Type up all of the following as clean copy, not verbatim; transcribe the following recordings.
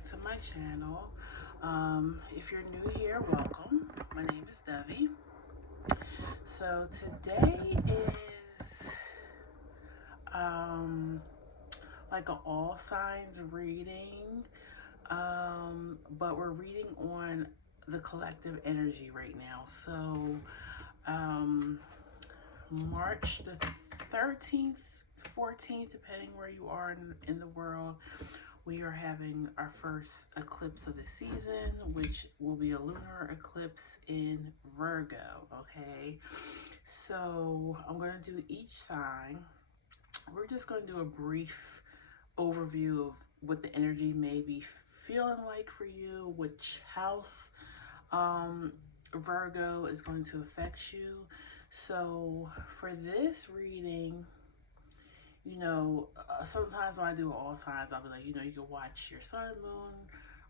back to my channel. If you're new here, welcome. My name is Devi. So today is like an all signs reading, but we're reading on the collective energy right now. So March the 13th, 14th, depending where you are in the world, we are having our first eclipse of the season, which will be a lunar eclipse in Virgo. Okay, so I'm going to do each sign. We're just going to do a brief overview of what the energy may be feeling like for you, which house Virgo is going to affect you. So for this reading, you know, sometimes when I do all signs, I'll be like, you know, you can watch your sun, moon,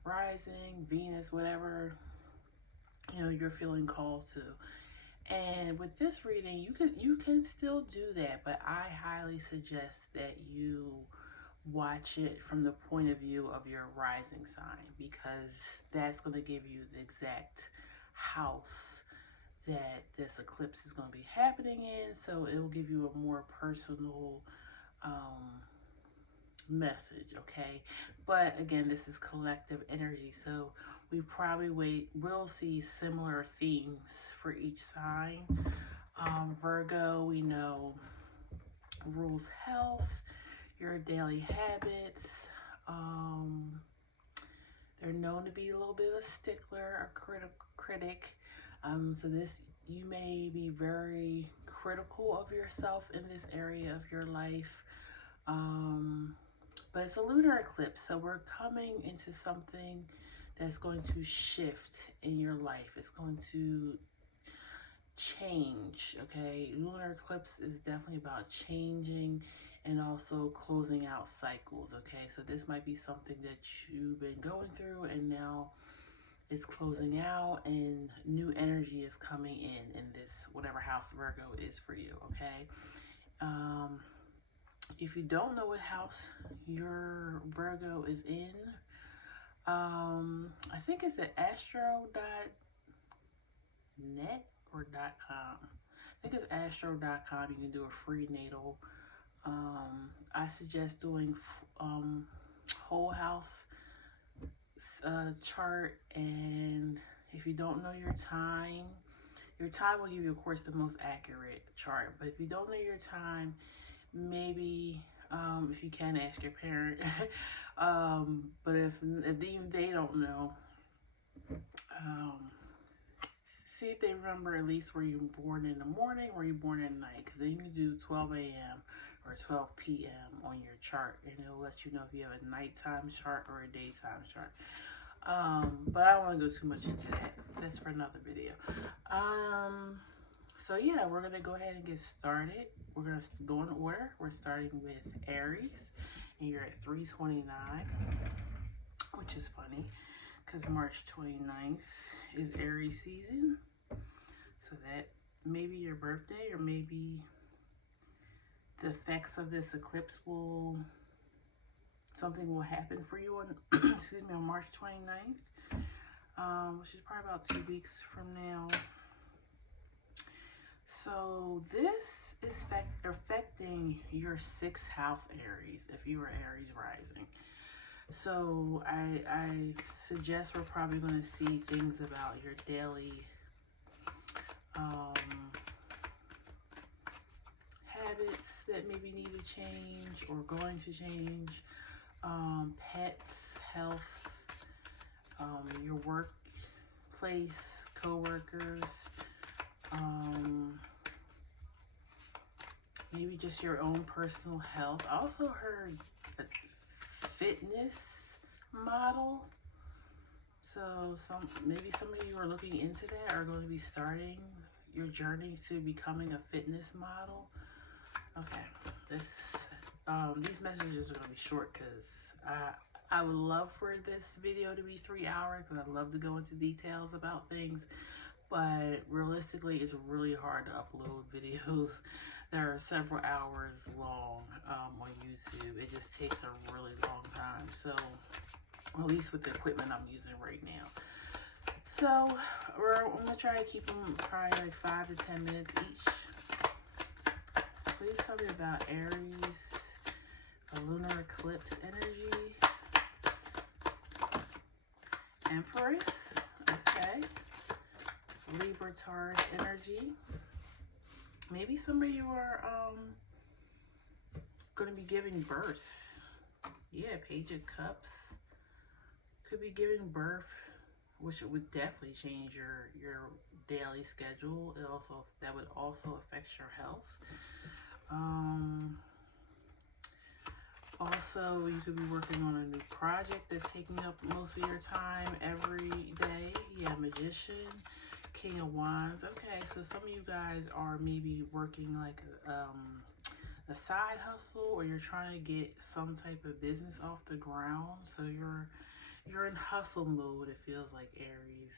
rising, Venus, whatever, you know, you're feeling called to. And with this reading, you can still do that, but I highly suggest that you watch it from the point of view of your rising sign, because that's going to give you the exact house that this eclipse is going to be happening in. So it will give you a more personal message, okay? But again, this is collective energy, so we probably will see similar themes for each sign. Virgo, we know, rules health, your daily habits. They're known to be a little bit of a stickler, a critic. So you may be very critical of yourself in this area of your life. But it's a lunar eclipse, so we're coming into something that's going to shift in your life. It's going to change, okay? Lunar eclipse is definitely about changing and also closing out cycles, okay? So this might be something that you've been going through and now it's closing out and new energy is coming in this whatever house Virgo is for you, okay? If you don't know what house your Virgo is in, I think it's at astro.net or .com. I think it's astro.com. You can do a free natal. I suggest doing whole house chart, and if you don't know your time will give you, of course, the most accurate chart. But if you don't know your time, maybe if you can, ask your parent. But if even they don't know, see if they remember at least were you born in the morning or you born at night, because then you can do 12 a.m. or 12 p.m. on your chart, and it'll let you know if you have a nighttime chart or a daytime chart. But I don't want to go too much into that. That's for another video. So yeah, we're going to go ahead and get started. We're going to go in order. We're starting with Aries, and you're at 329, which is funny because March 29th is Aries season. So that may be your birthday, or maybe the effects of this eclipse something will happen for you on, excuse me, on March 29th, which is probably about 2 weeks from now. So this is affecting your 6th house, Aries, if you are Aries rising. So I suggest we're probably going to see things about your daily habits that maybe need to change or going to change. Pets, health, your workplace, co-workers, maybe just your own personal health. I also heard a fitness model. So maybe some of you are looking into that, are going to be starting your journey to becoming a fitness model. Okay, these messages are going to be short because I would love for this video to be 3 hours, because I'd love to go into details about things, but realistically it's really hard to upload videos that are several hours long on YouTube. It just takes a really long time. So at least with the equipment I'm using right now. So I'm gonna try to keep them probably like 5 to 10 minutes each. Please tell me about Aries, the lunar eclipse energy. Empress, okay. Libra, Taurus energy. Maybe some of you are going to be giving birth. Yeah, Page of Cups. Could be giving birth, which would definitely change your daily schedule. That would also affect your health. Also, you could be working on a new project that's taking up most of your time every day. Yeah, Magician, King of Wands. Okay, so some of you guys are maybe working like a side hustle, or you're trying to get some type of business off the ground. So you're in hustle mode, it feels like, Aries.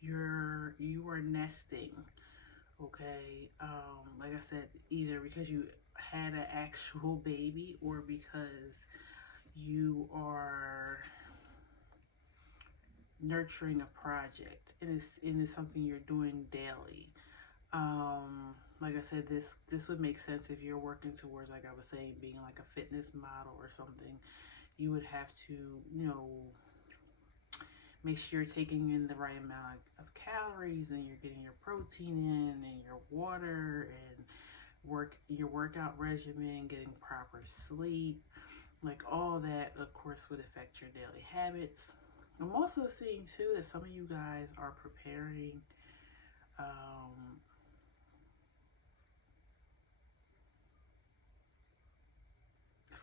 You are nesting. Okay, like I said, either because you had an actual baby or because you are nurturing a project, and it's something you're doing daily. Like I said, this would make sense if you're working towards, like I was saying, being like a fitness model or something. You would have to, make sure you're taking in the right amount of calories, and you're getting your protein in, and your water, and your workout regimen, getting proper sleep. Like, all that, of course, would affect your daily habits. I'm also seeing too that some of you guys are preparing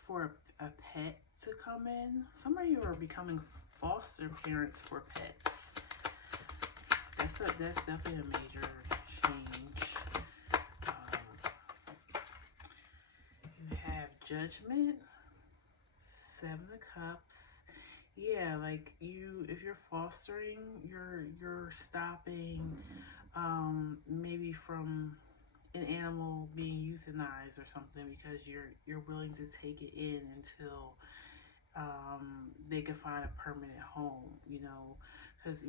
for a pet to come in. Some of you are becoming foster parents for pets. That's definitely a major change. You have Judgment, Seven of Cups. Yeah, like if you're fostering, you're stopping maybe from an animal being euthanized or something, because you're willing to take it in until they can find a permanent home, because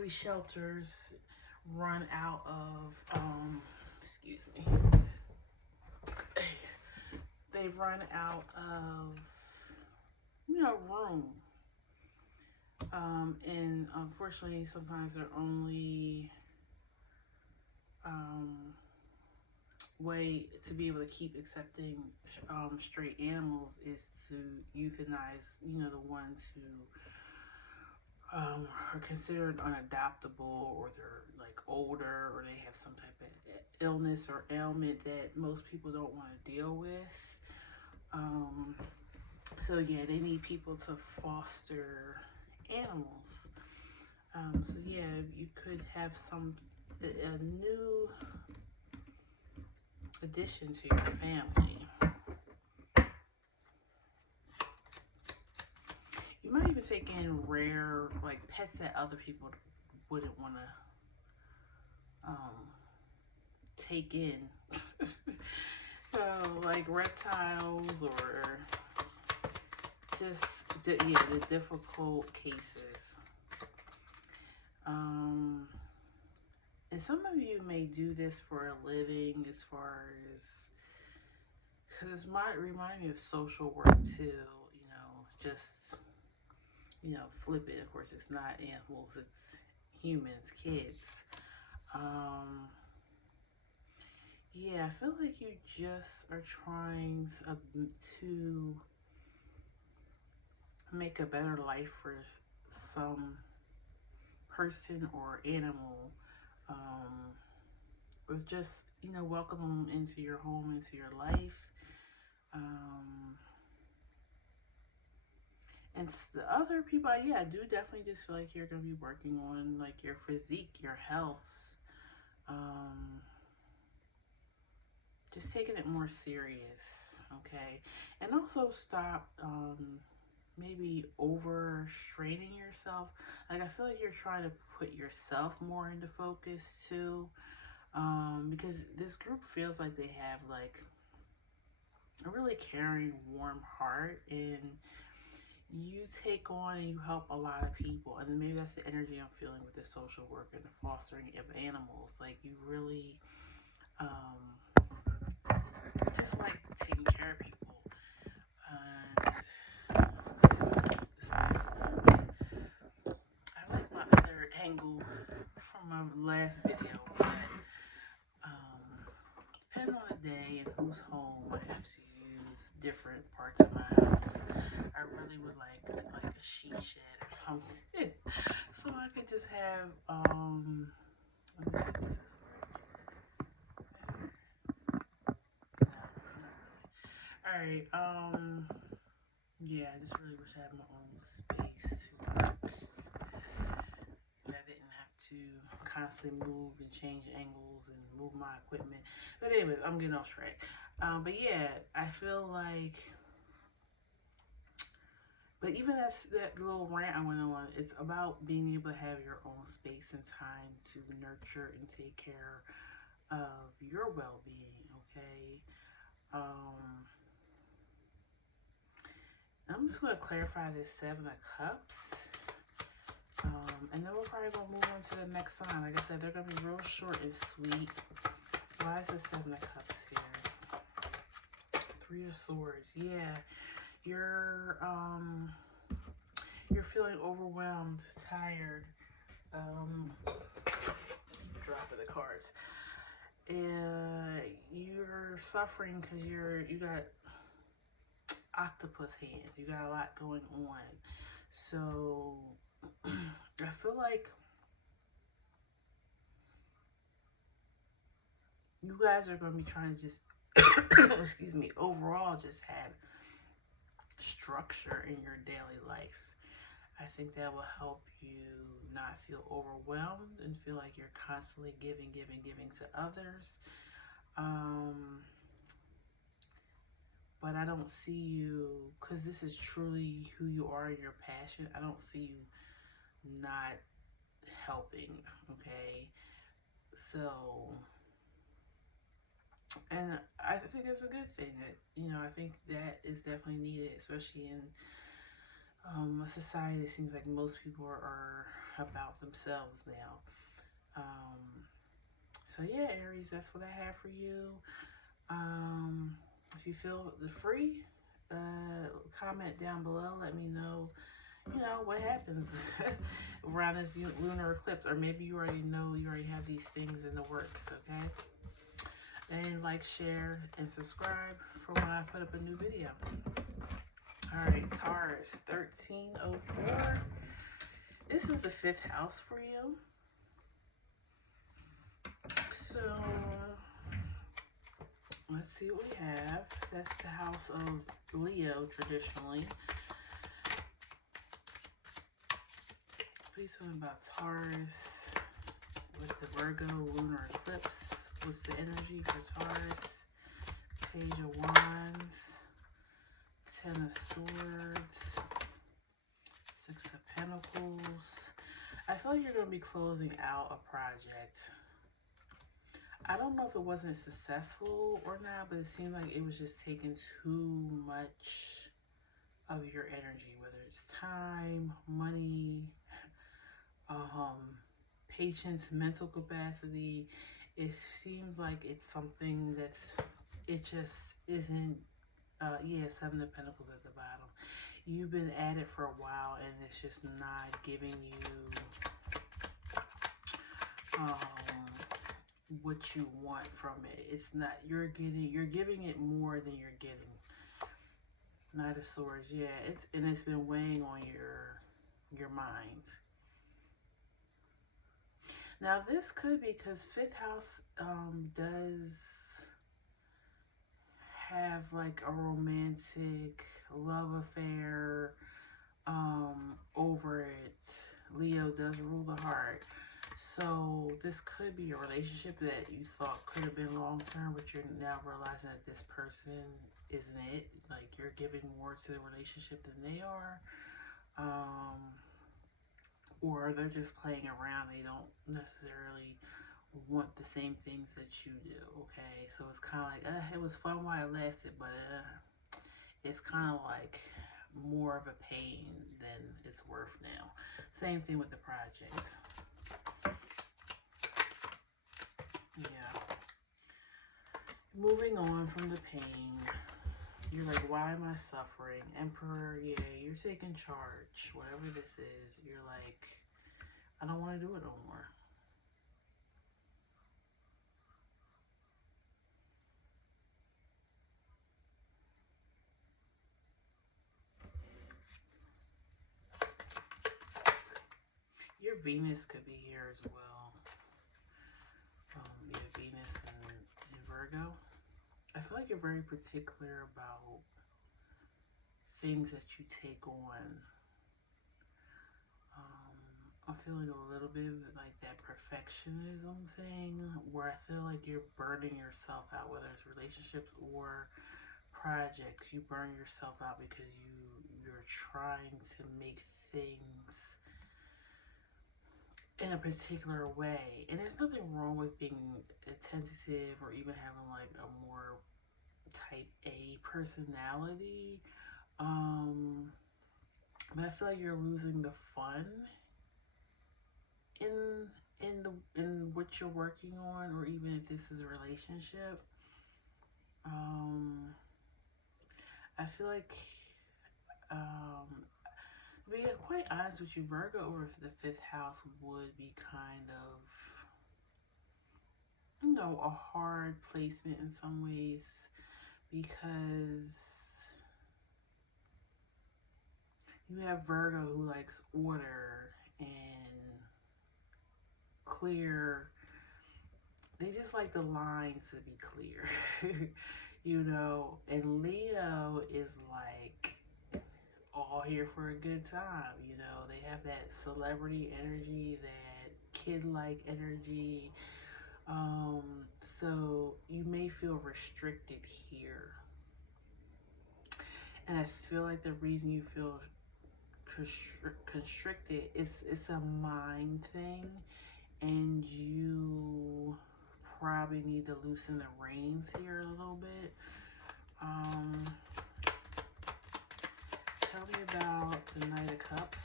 these shelters run out of excuse me, they run out of room, and unfortunately sometimes their only way to be able to keep accepting stray animals is to euthanize, the ones who are considered unadoptable, or they're like older, or they have some type of illness or ailment that most people don't want to deal with. So yeah, they need people to foster animals. So yeah, you could have a new addition to your family. You might even take in rare, like, pets that other people wouldn't want to take in. So, like reptiles, or just the difficult cases. And some of you may do this for a living, as far as, because it might remind me of social work too. Just flip it. Of course, it's not animals; it's humans, kids. Yeah, I feel like you just are trying to make a better life for some person or animal, with just, welcome them into your home, into your life. And the other people, yeah, I do definitely just feel like you're going to be working on, like, your physique, your health. Just taking it more serious, okay? And also stop maybe overstraining yourself. Like, I feel like you're trying to put yourself more into focus too, because this group feels like they have, like, a really caring, warm heart, and you take on and you help a lot of people. And then maybe that's the energy I'm feeling with the social work and the fostering of animals. Like you really just like taking care of people. I like my other angle from my last video, but depending on the day and who's home, I have to use different parts of my house. I really would like a sheet shed or something, so I could just have let me see if this is right. Alright, yeah, I just really wish I had my own space to work. That I didn't have to constantly move and change angles and move my equipment. But anyways, I'm getting off track. But yeah, I feel like, but even that little rant I went on, it's about being able to have your own space and time to nurture and take care of your well-being, okay? I'm just going to clarify this Seven of Cups. And then we're probably going to move on to the next sign. Like I said, they're going to be real short and sweet. Why is the Seven of Cups here? Three of Swords. Yeah, you're feeling overwhelmed, tired. Dropping the cards. You're suffering because you got octopus hands. You got a lot going on. So I feel like you guys are going to be trying to just, excuse me, overall just have structure in your daily life. I think that will help you not feel overwhelmed and feel like you're constantly giving to others. But I don't see you, because this is truly who you are and your passion, I don't see you not helping, okay? So, and I think it's a good thing that, I think that is definitely needed, especially in a society that seems like most people are about themselves now. So yeah, Aries, that's what I have for you. If you feel free, comment down below. Let me know, what happens around this lunar eclipse. Or maybe you already know, you already have these things in the works, okay? And like, share, and subscribe for when I put up a new video. Alright, Taurus, 1304. This is the 5th house for you. So, let's see what we have. That's the house of Leo, traditionally. Please tell me about Taurus with the Virgo lunar eclipse. What's the energy for Taurus? Page of Wands, 10 of Swords, 6 of Pentacles. I feel like you're going to be closing out a project. I don't know if it wasn't successful or not, but it seemed like it was just taking too much of your energy, whether it's time, money, patience, mental capacity. It seems like it's something it just isn't, yeah, 7 of Pentacles at the bottom. You've been at it for a while and it's just not giving you what you want from it. It's not, you're giving it more than you're getting. Knight of Swords, yeah, it's been weighing on your mind. Now this could be because 5th house does have like a romantic love affair over it. Leo does rule the heart. So this could be a relationship that you thought could have been long term, but you're now realizing that this person isn't it. Like you're giving more to the relationship than they are. Or they're just playing around. They don't necessarily want the same things that you do, okay? So it's kind of like, it was fun while it lasted, but it's kind of like more of a pain than it's worth now. Same thing with the projects. Yeah. Moving on from the pain. You're like, why am I suffering? Emperor, yeah, you're taking charge. Whatever this is, you're like, I don't want to do it no more. Your Venus could be here as well. Your Venus in Virgo. I feel like you're very particular about things that you take on. I'm feeling a little bit of like that perfectionism thing where I feel like you're burning yourself out, whether it's relationships or projects. You burn yourself out because you're trying to make things in a particular way. And there's nothing wrong with being attentive or even having like a more type A personality. But I feel like you're losing the fun in what you're working on, or even if this is a relationship. I feel like to be quite honest with you, Virgo over the 5th house would be kind of, you know, a hard placement in some ways, because you have Virgo who likes order and clear. They just like the lines to be clear, you know. And Leo is like all here for a good time, you know. They have that celebrity energy, that kid-like energy. So you may feel restricted here. And I feel like the reason you feel constricted, it's a mind thing, and you probably need to loosen the reins here a little bit. Tell me about the Knight of Cups,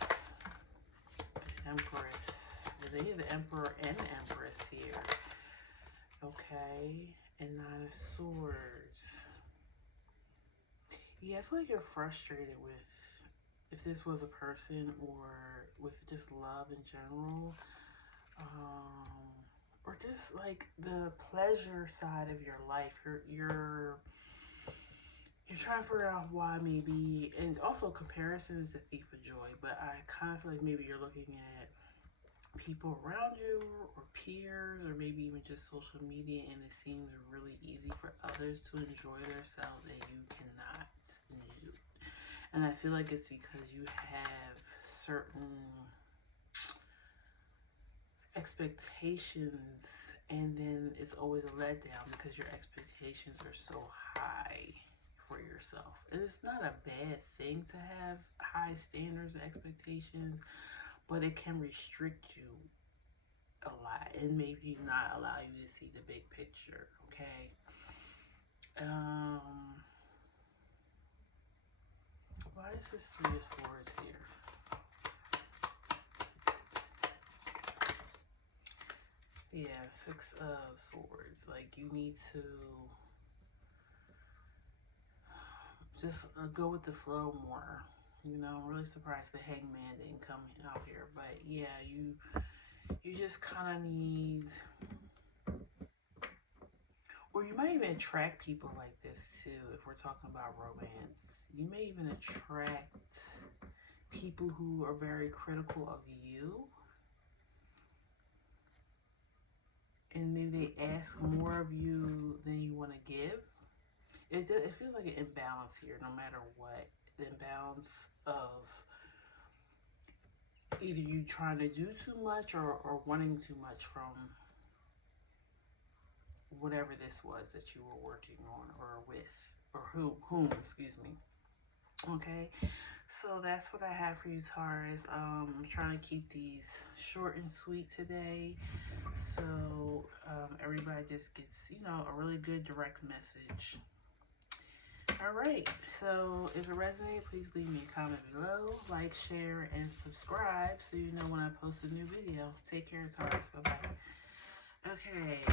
Empress. They have the Emperor and the Empress here. Okay, and 9 of Swords. Yeah, I feel like you're frustrated with, if this was a person, or with just love in general, or just like the pleasure side of your life. You're trying to figure out why, maybe. And also, comparison is the thief of joy, but I kind of feel like maybe you're looking at people around you, or peers, or maybe even just social media, and it seems really easy for others to enjoy themselves and you cannot. And I feel like it's because you have certain expectations, and then it's always a letdown because your expectations are so high for yourself. And it's not a bad thing to have high standards and expectations, but it can restrict you a lot and maybe not allow you to see the big picture, okay? Why is this 3 of Swords here? Yeah, 6 of Swords. Like, you need to just go with the flow more. You know, I'm really surprised the Hangman didn't come out here. But yeah, you just kind of need, or you might even attract people like this too, if we're talking about romance. You may even attract people who are very critical of you, and maybe they ask more of you than you want to give. It feels like an imbalance here, no matter what. The imbalance of either you trying to do too much, or wanting too much from whatever this was that you were working on, or with, or whom, excuse me. Okay, So that's what I have for you, Taurus. I'm trying to keep these short and sweet today, so everybody just gets, you know, a really good direct message. All right, so if it resonates, please leave me a comment below, like, share, and subscribe so you know when I post a new video. Take care, Taurus. Bye-bye. Okay,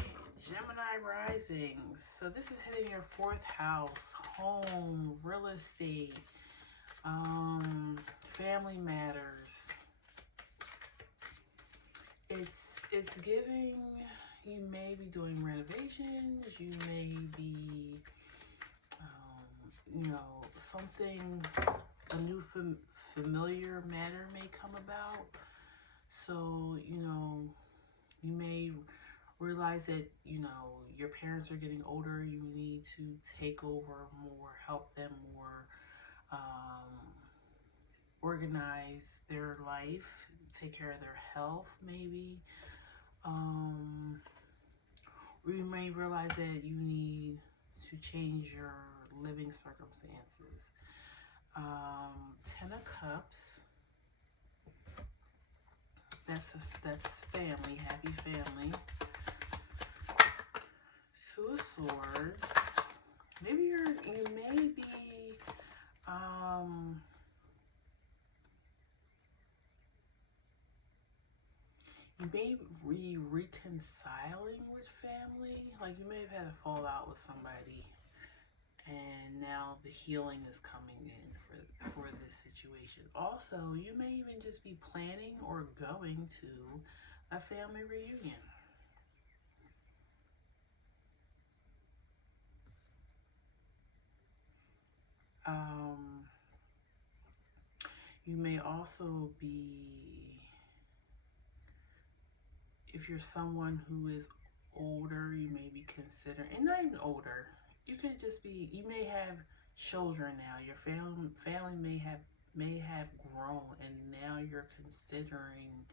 Gemini risings. So this is hitting your 4th house, home, real estate, family matters. It's giving, you may be doing renovations, you may be, you know, something, a new familiar matter may come about. So, you know, you may realize that, you know, your parents are getting older, you need to take over more, help them more, organize their life, take care of their health maybe. Or you may realize that you need to change your living circumstances. 10 of Cups. That's family, happy family. 2 of Swords. Maybe you may be you may be reconciling with family. Like you may have had a fallout with somebody, and now the healing is coming in for this situation. Also, you may even just be planning or going to a family reunion. You may also be, if you're someone who is older, you may be considering, and not even older, you could just be, you may have children now. Your family may have grown, and now you're considering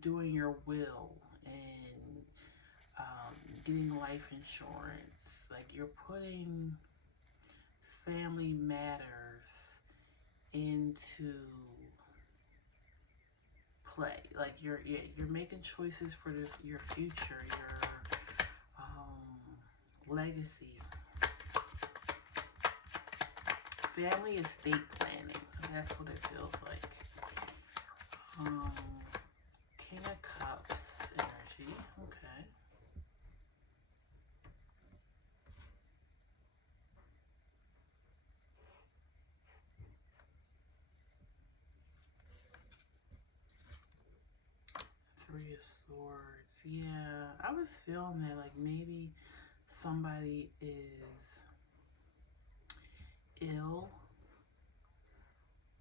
doing your will and getting life insurance. Like you're putting family matters into play. Like you're making choices for your future, your legacy. Family estate planning. That's what it feels like. King of Cups energy. Okay. Three of Swords. Yeah, I was feeling that like maybe somebody is ill,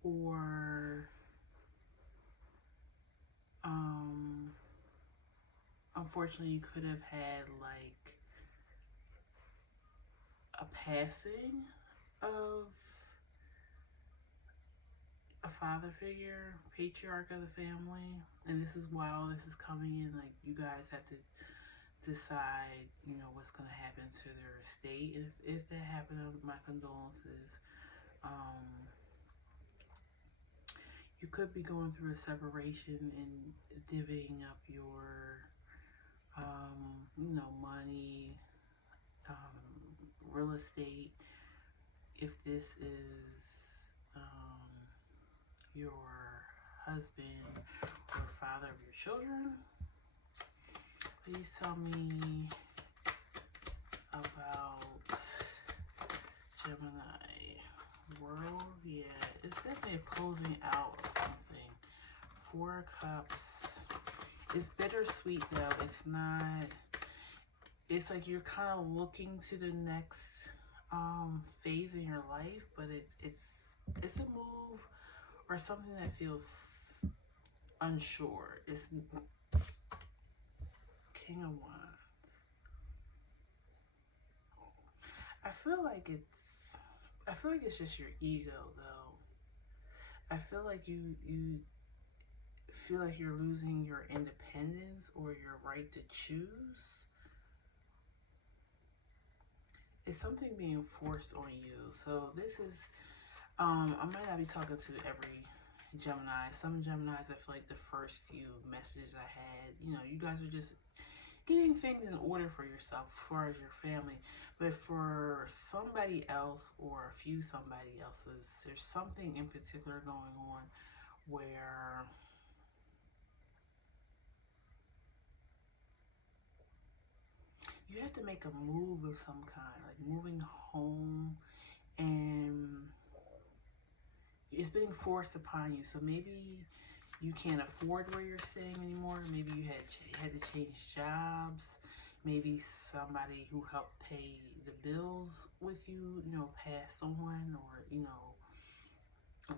or unfortunately you could have had like a passing of a father figure, patriarch of the family, and this is while this is coming in, like you guys have to decide, you know, what's going to happen to their estate. If that happened, my condolences. You could be going through a separation and divvying up your, you know, money, real estate. If this is your husband or father of your children, please tell me about Gemini world. Yeah, it's definitely a closing out of something. 4 of Cups. It's bittersweet though. It's not. It's like you're kind of looking to the next phase in your life, but it's a move or something that feels unsure. It's King of Wands. I feel like it's just your ego though. I feel like you feel like you're losing your independence or your right to choose. It's something being forced on you. So this is I might not be talking to every Gemini. Some Geminis, I feel like the first few messages I had, you know, you guys are just getting things in order for yourself as far as your family. But for somebody else or a few somebody else's, there's something in particular going on where you have to make a move of some kind, like moving home, and it's being forced upon you. So maybe you can't afford where you're staying anymore. Maybe you had to change jobs. Maybe somebody who helped pay the bills with you, you know, passed on, or, you know,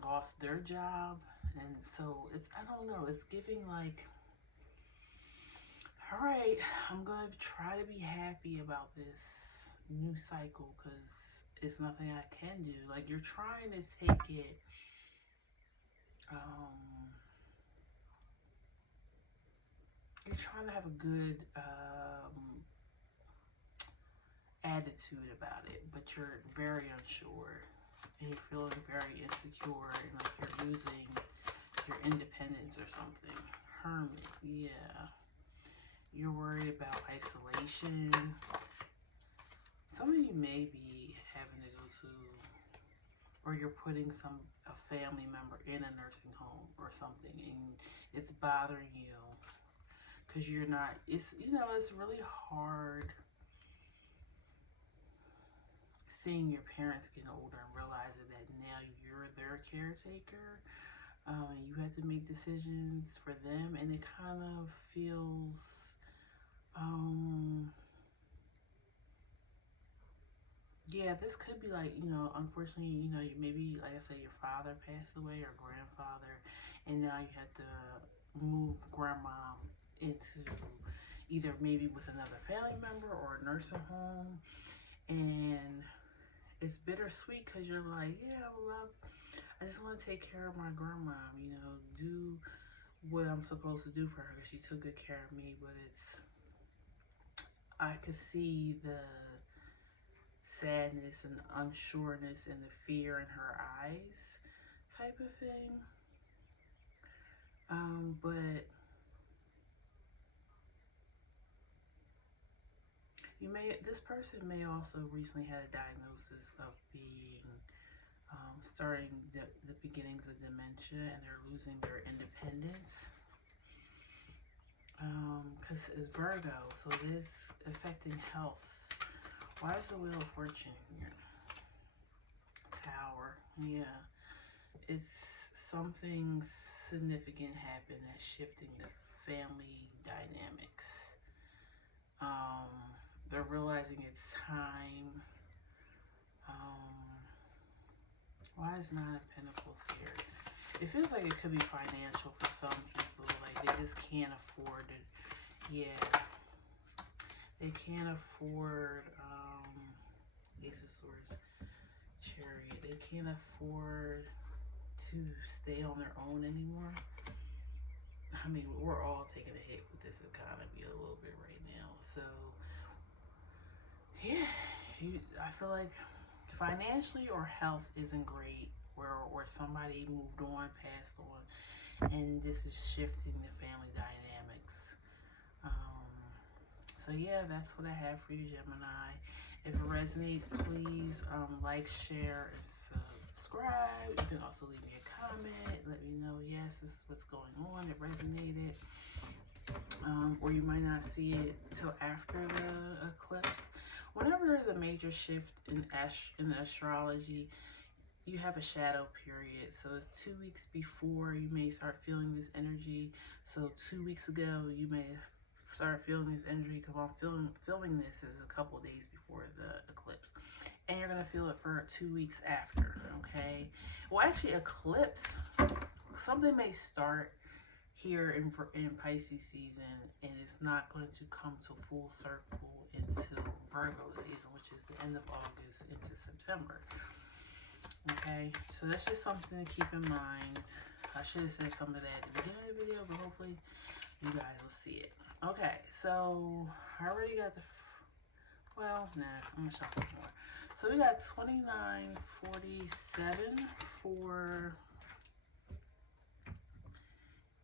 lost their job. And so it's, I don't know, it's giving like, all right, I'm going to try to be happy about this new cycle because it's nothing I can do. Like, you're trying to take it, you're trying to have a good attitude about it, but you're very unsure and you're feeling very insecure and like you're losing your independence or something. Hermit, yeah. You're worried about isolation. Some of you may be having to go to, or you're putting a family member in a nursing home or something, and it's bothering you because you're not, it's, you know, it's really hard seeing your parents getting older and realizing that now you're their caretaker. You have to make decisions for them, and it kind of feels yeah, this could be like, you know, unfortunately, you know, maybe, like I said, your father passed away or grandfather, and now you have to move grandma into either maybe with another family member or a nursing home. And it's bittersweet because you're like, yeah, I just want to take care of my grandma, you know, do what I'm supposed to do for her because she took good care of me. But it's, I could see the sadness and unsureness and the fear in her eyes type of thing. But this person may also recently had a diagnosis of being starting the beginnings of dementia, and they're losing their independence because it's Virgo, so it is affecting health. Why is the Wheel of Fortune here? Tower, yeah. It's something significant happened that's shifting the family dynamics. They're realizing it's time. Why is Nine of Pentacles here? It feels like it could be financial for some people. Like they just can't afford it. Yeah. They can't afford Ace of Swords, Chariot. They can't afford to stay on their own anymore. I mean, we're all taking a hit with this economy a little bit right now. So, yeah, I feel like financially or health isn't great, or somebody moved on, passed on, and this is shifting the family dynamics. So yeah, that's what I have for you, Gemini. If it resonates, please like, share, and subscribe. You can also leave me a comment. Let me know, yes, this is what's going on. It resonated. Or you might not see it till after the eclipse. Whenever there's a major shift in astrology, you have a shadow period. So it's 2 weeks before you may start feeling this energy. So 2 weeks ago, you may start feeling this energy because I'm filming this is a couple days before the eclipse. And you're going to feel it for 2 weeks after, okay? Well, actually, eclipse, something may start here in Pisces season, and it's not going to come to full circle until Virgo season, which is the end of August into September. Okay, so that's just something to keep in mind. I should have said some of that at the beginning of the video, but hopefully you guys will see it. Okay, so I already got the, well, nah, I'm gonna shuffle more. So So we got 2947 for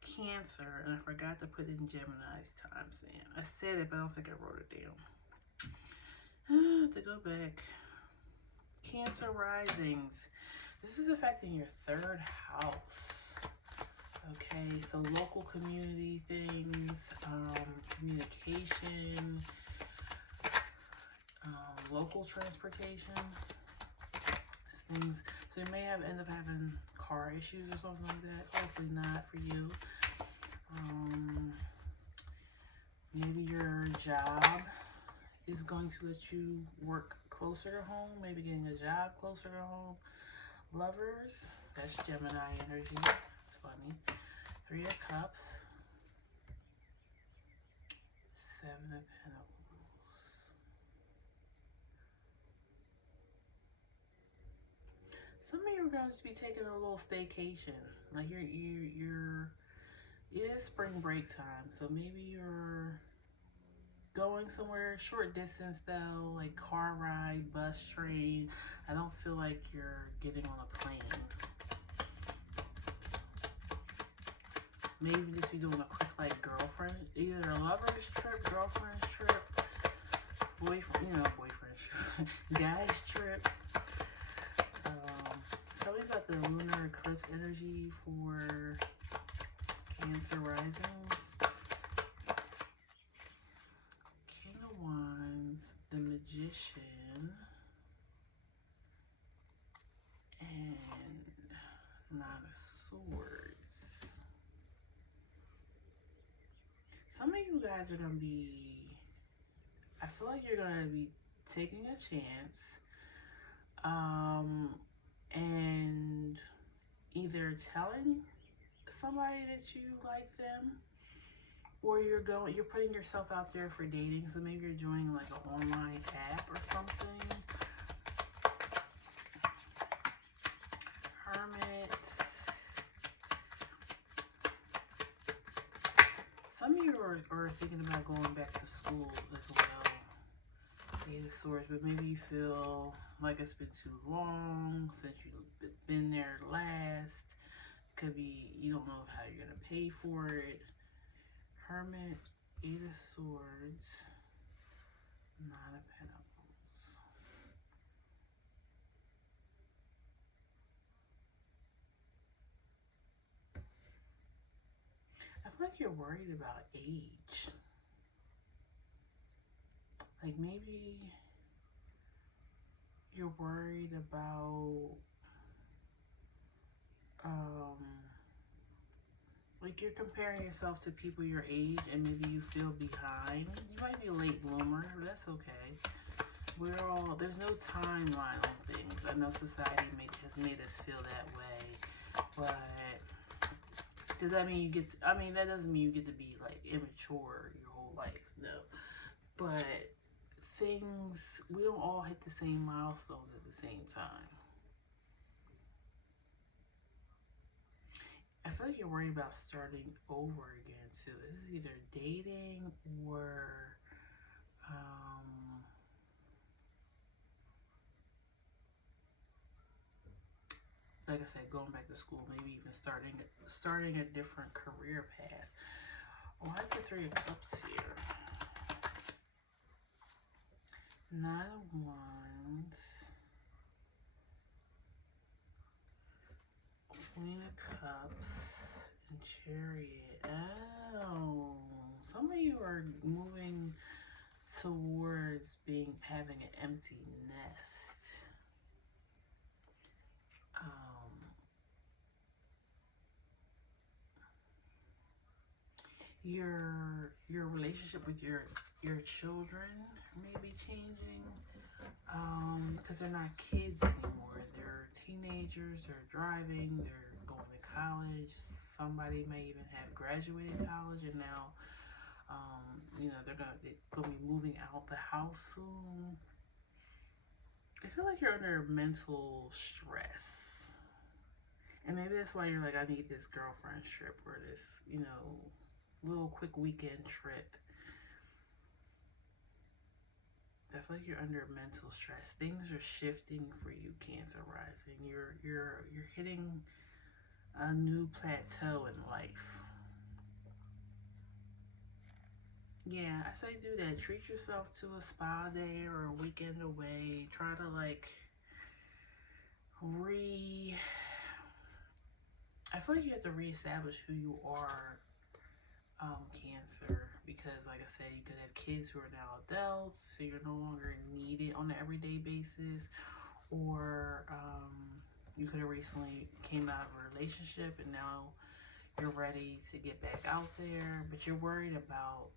Cancer, and I forgot to put in Gemini's time stamp. I said it, but I don't think I wrote it down. To go back, Cancer risings. This is affecting your 3rd house. Okay, so local community things, communication, local transportation, things. So you may have end up having car issues or something like that. Hopefully not for you. Maybe your job is going to let you work closer to home. Maybe getting a job closer to home. Lovers, that's Gemini energy. It's funny. 3 of Cups. 7 of Pentacles. Some of you are going to be taking a little staycation. Like it is spring break time, so maybe you're going somewhere short distance though, like car ride, bus, train. I don't feel like you're getting on a plane. Maybe just be doing a quick like girlfriend, either a lover's trip, girlfriend's trip, boyfriend trip, guy's trip. Tell me about the lunar eclipse energy for Cancer risings. King of Wands, the Magician, and 9 of Swords. Some of you guys are going to be, I feel like you're going to be taking a chance, and either telling somebody that you like them, or you're putting yourself out there for dating. So maybe you're joining like an online app or something. Hermit. Some of you are thinking about going back to school as well. 8 of Swords, but maybe you feel like it's been too long since you've been there last. Could be you don't know how you're gonna pay for it. Hermit, 8 of Swords, 9 of Pentacles. I feel like you're worried about age. Like maybe you're worried about like you're comparing yourself to people your age and maybe you feel behind. You might be a late bloomer, but that's okay. There's no timeline on things. I know society has made us feel that way, but does that mean that doesn't mean you get to be like immature your whole life, no. But we don't all hit the same milestones at the same time. I feel like you're worried about starting over again too. This is either dating or like I said, going back to school, maybe even starting a different career path. Why is the 3 of Cups here? 9 of Wands, Queen of Cups, and Chariot. Oh, some of you are moving towards having an empty nest. Your relationship with your children may be changing, because they're not kids anymore. They're teenagers, they're driving, they're going to college. Somebody may even have graduated college and now they're gonna be moving out the house soon. I feel like you're under mental stress, and maybe that's why you're like, I need this girlfriend trip or this little quick weekend trip. I feel like you're under mental stress. Things are shifting for you, Cancer rising. You're hitting a new plateau in life. Yeah, I say do that. Treat yourself to a spa day or a weekend away. Try to like I feel like you have to reestablish who you are, Cancer, because like I said, you could have kids who are now adults, so you're no longer needed on an everyday basis, or you could have recently came out of a relationship and now you're ready to get back out there, but you're worried about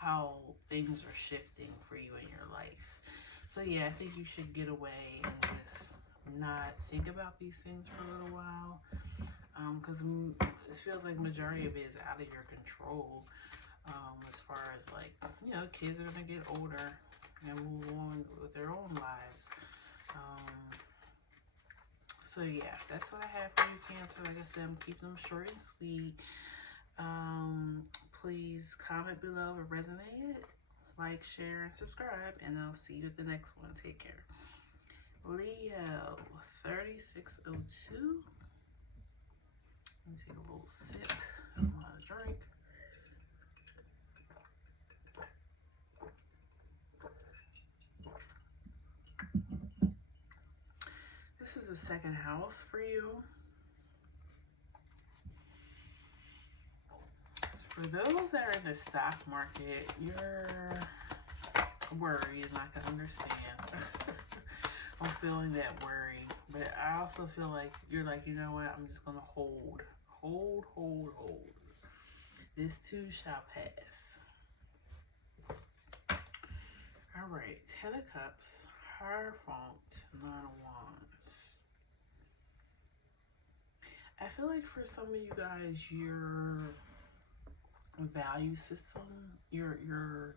how things are shifting for you in your life. So yeah, I think you should get away and just not think about these things for a little while, because it feels like majority of it is out of your control, as far as like, you know, kids are gonna get older and move on with their own lives. So yeah, that's what I have for you, Cancer. Like I said, I'm keeping them short and sweet. Please comment below if it resonated. Like, share, and subscribe. And I'll see you at the next one. Take care. Leo, 3602. Let me take a little sip of my drink. This is the second house for you. For those that are in the stock market, you're worried, and I can understand. I'm feeling that worry, but I also feel like you're like, you know what, I'm just gonna hold. This too shall pass. All right, 10 of Cups, Hierophant, 9 of Wands. I feel like for some of you guys, your value system, you're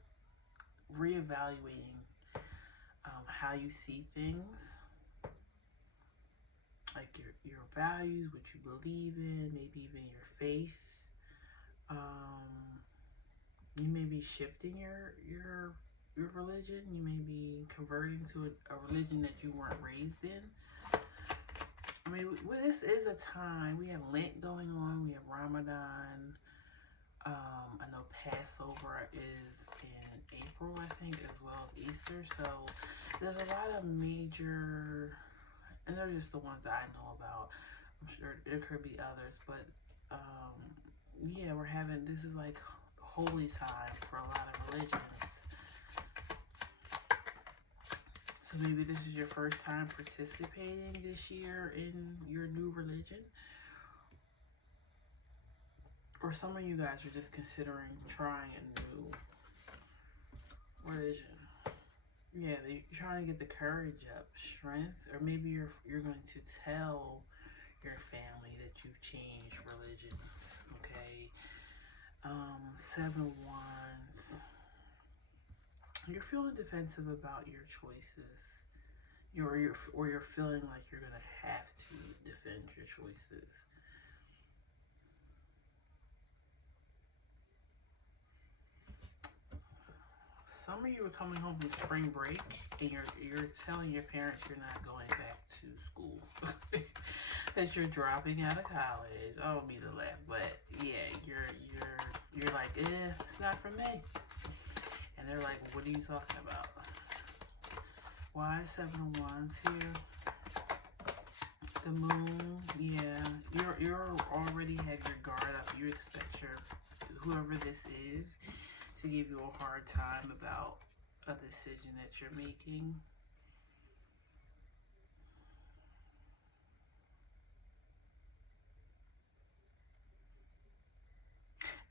reevaluating how you see things, like your values, what you believe in, maybe even your faith. You may be shifting your religion. You may be converting to a religion that you weren't raised in. I mean, this is a time. We have Lent going on. We have Ramadan. I know Passover is in April, I think, as well as Easter. So there's a lot of major, and they're just the ones that I know about. I'm sure there could be others, but yeah, this is like holy time for a lot of religions. So maybe this is your first time participating this year in your new religion. Or some of you guys are just considering trying a new religion. Yeah, you're trying to get the courage up, strength, or maybe you're going to tell your family that you've changed religions. Okay. 7 of Wands. You're feeling defensive about your choices. Or you're feeling like you're gonna have to defend your choices. Some of you are coming home from spring break and you're telling your parents you're not going back to school. That you're dropping out of college. I don't mean to laugh, but yeah, you're like, it's not for me. And they're like, what are you talking about? Why 7 of Wands here? The Moon, yeah. You're already have your guard up. You expect whoever this is to give you a hard time about a decision that you're making.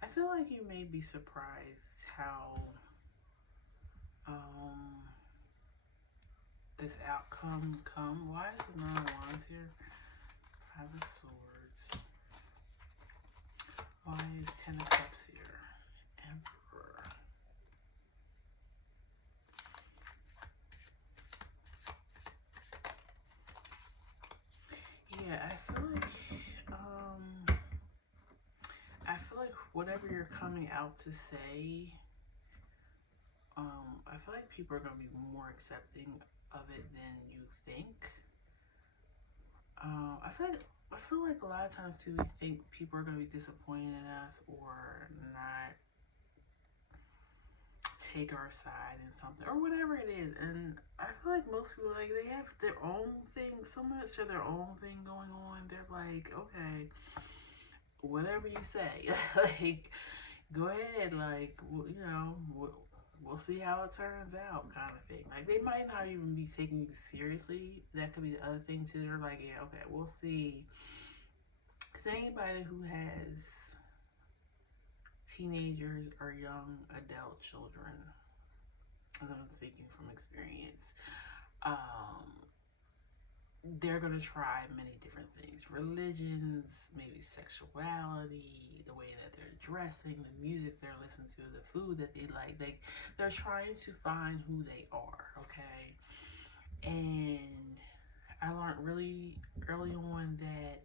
I feel like you may be surprised how this outcome come. Why is the 9 of Wands here? 5 of Swords. Why is 10 of Cups here? Emperor. Yeah, I feel like whatever you're coming out to say, I feel like people are going to be more accepting of it than you think. I feel like a lot of times too, we think people are going to be disappointed in us or not take our side in something or whatever it is. And I feel like most people, like, they have their own thing, so much of their own thing going on. They're like, okay, whatever you say, like, go ahead, like, well, you know, we'll see how it turns out, kind of thing. Like, they might not even be taking you seriously. That could be the other thing too. They're like, yeah, okay, we'll see. Because anybody who has teenagers or young adult children, as I'm speaking from experience, they're going to try many different things. Religions, maybe sexuality, the way that they're dressing, the music they're listening to, the food that they like. They're trying to find who they are, okay? And I learned really early on that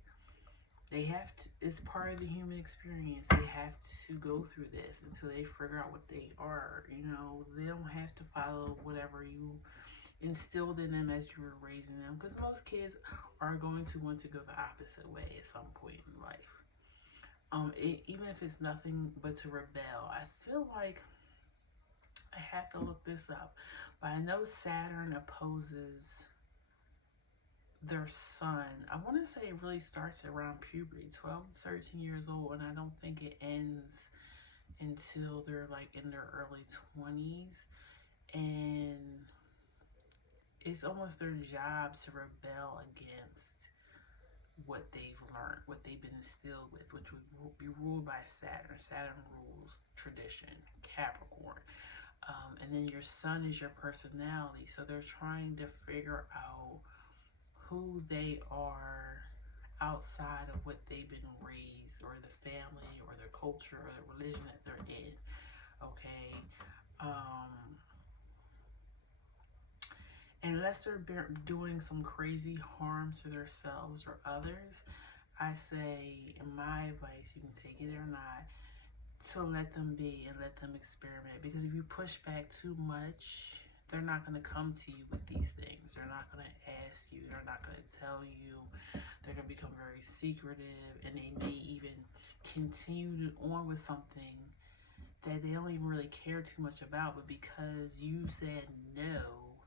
they have to, it's part of the human experience. They have to go through this until they figure out what they are. You know, they don't have to follow whatever you instilled in them as you were raising them, because most kids are going to want to go the opposite way at some point in life. Even if it's nothing but to rebel. I feel like I have to look this up, but I know Saturn opposes their sun. I want to say it really starts around puberty, 12 to 13 years old, and I don't think it ends until they're like in their early 20s. And it's almost their job to rebel against what they've learned, what they've been instilled with, which would be ruled by Saturn. Saturn rules tradition, Capricorn. And then your sun is your personality. So they're trying to figure out who they are outside of what they've been raised, or the family, or their culture, or the religion that they're in. Okay? Unless they're doing some crazy harm to themselves or others, I say, in my advice, you can take it or not, to let them be and let them experiment. Because if you push back too much, they're not going to come to you with these things. They're not going to ask you. They're not going to tell you. They're going to become very secretive, and they may even continue on with something that they don't even really care too much about, but because you said no,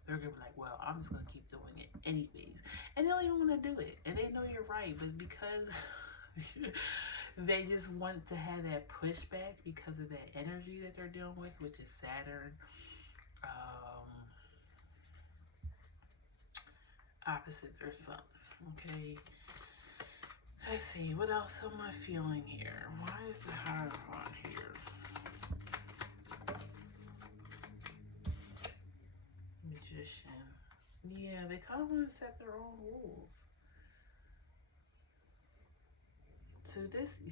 they're going to be like, well, I'm just going to keep doing it anyways. And they don't even want to do it. And they know you're right, but because they just want to have that pushback because of that energy that they're dealing with, which is Saturn, opposite their sun. Okay. Let's see, what else am I feeling here? Why is the Hierophant here? Magician. Yeah, they kind of want to set their own rules.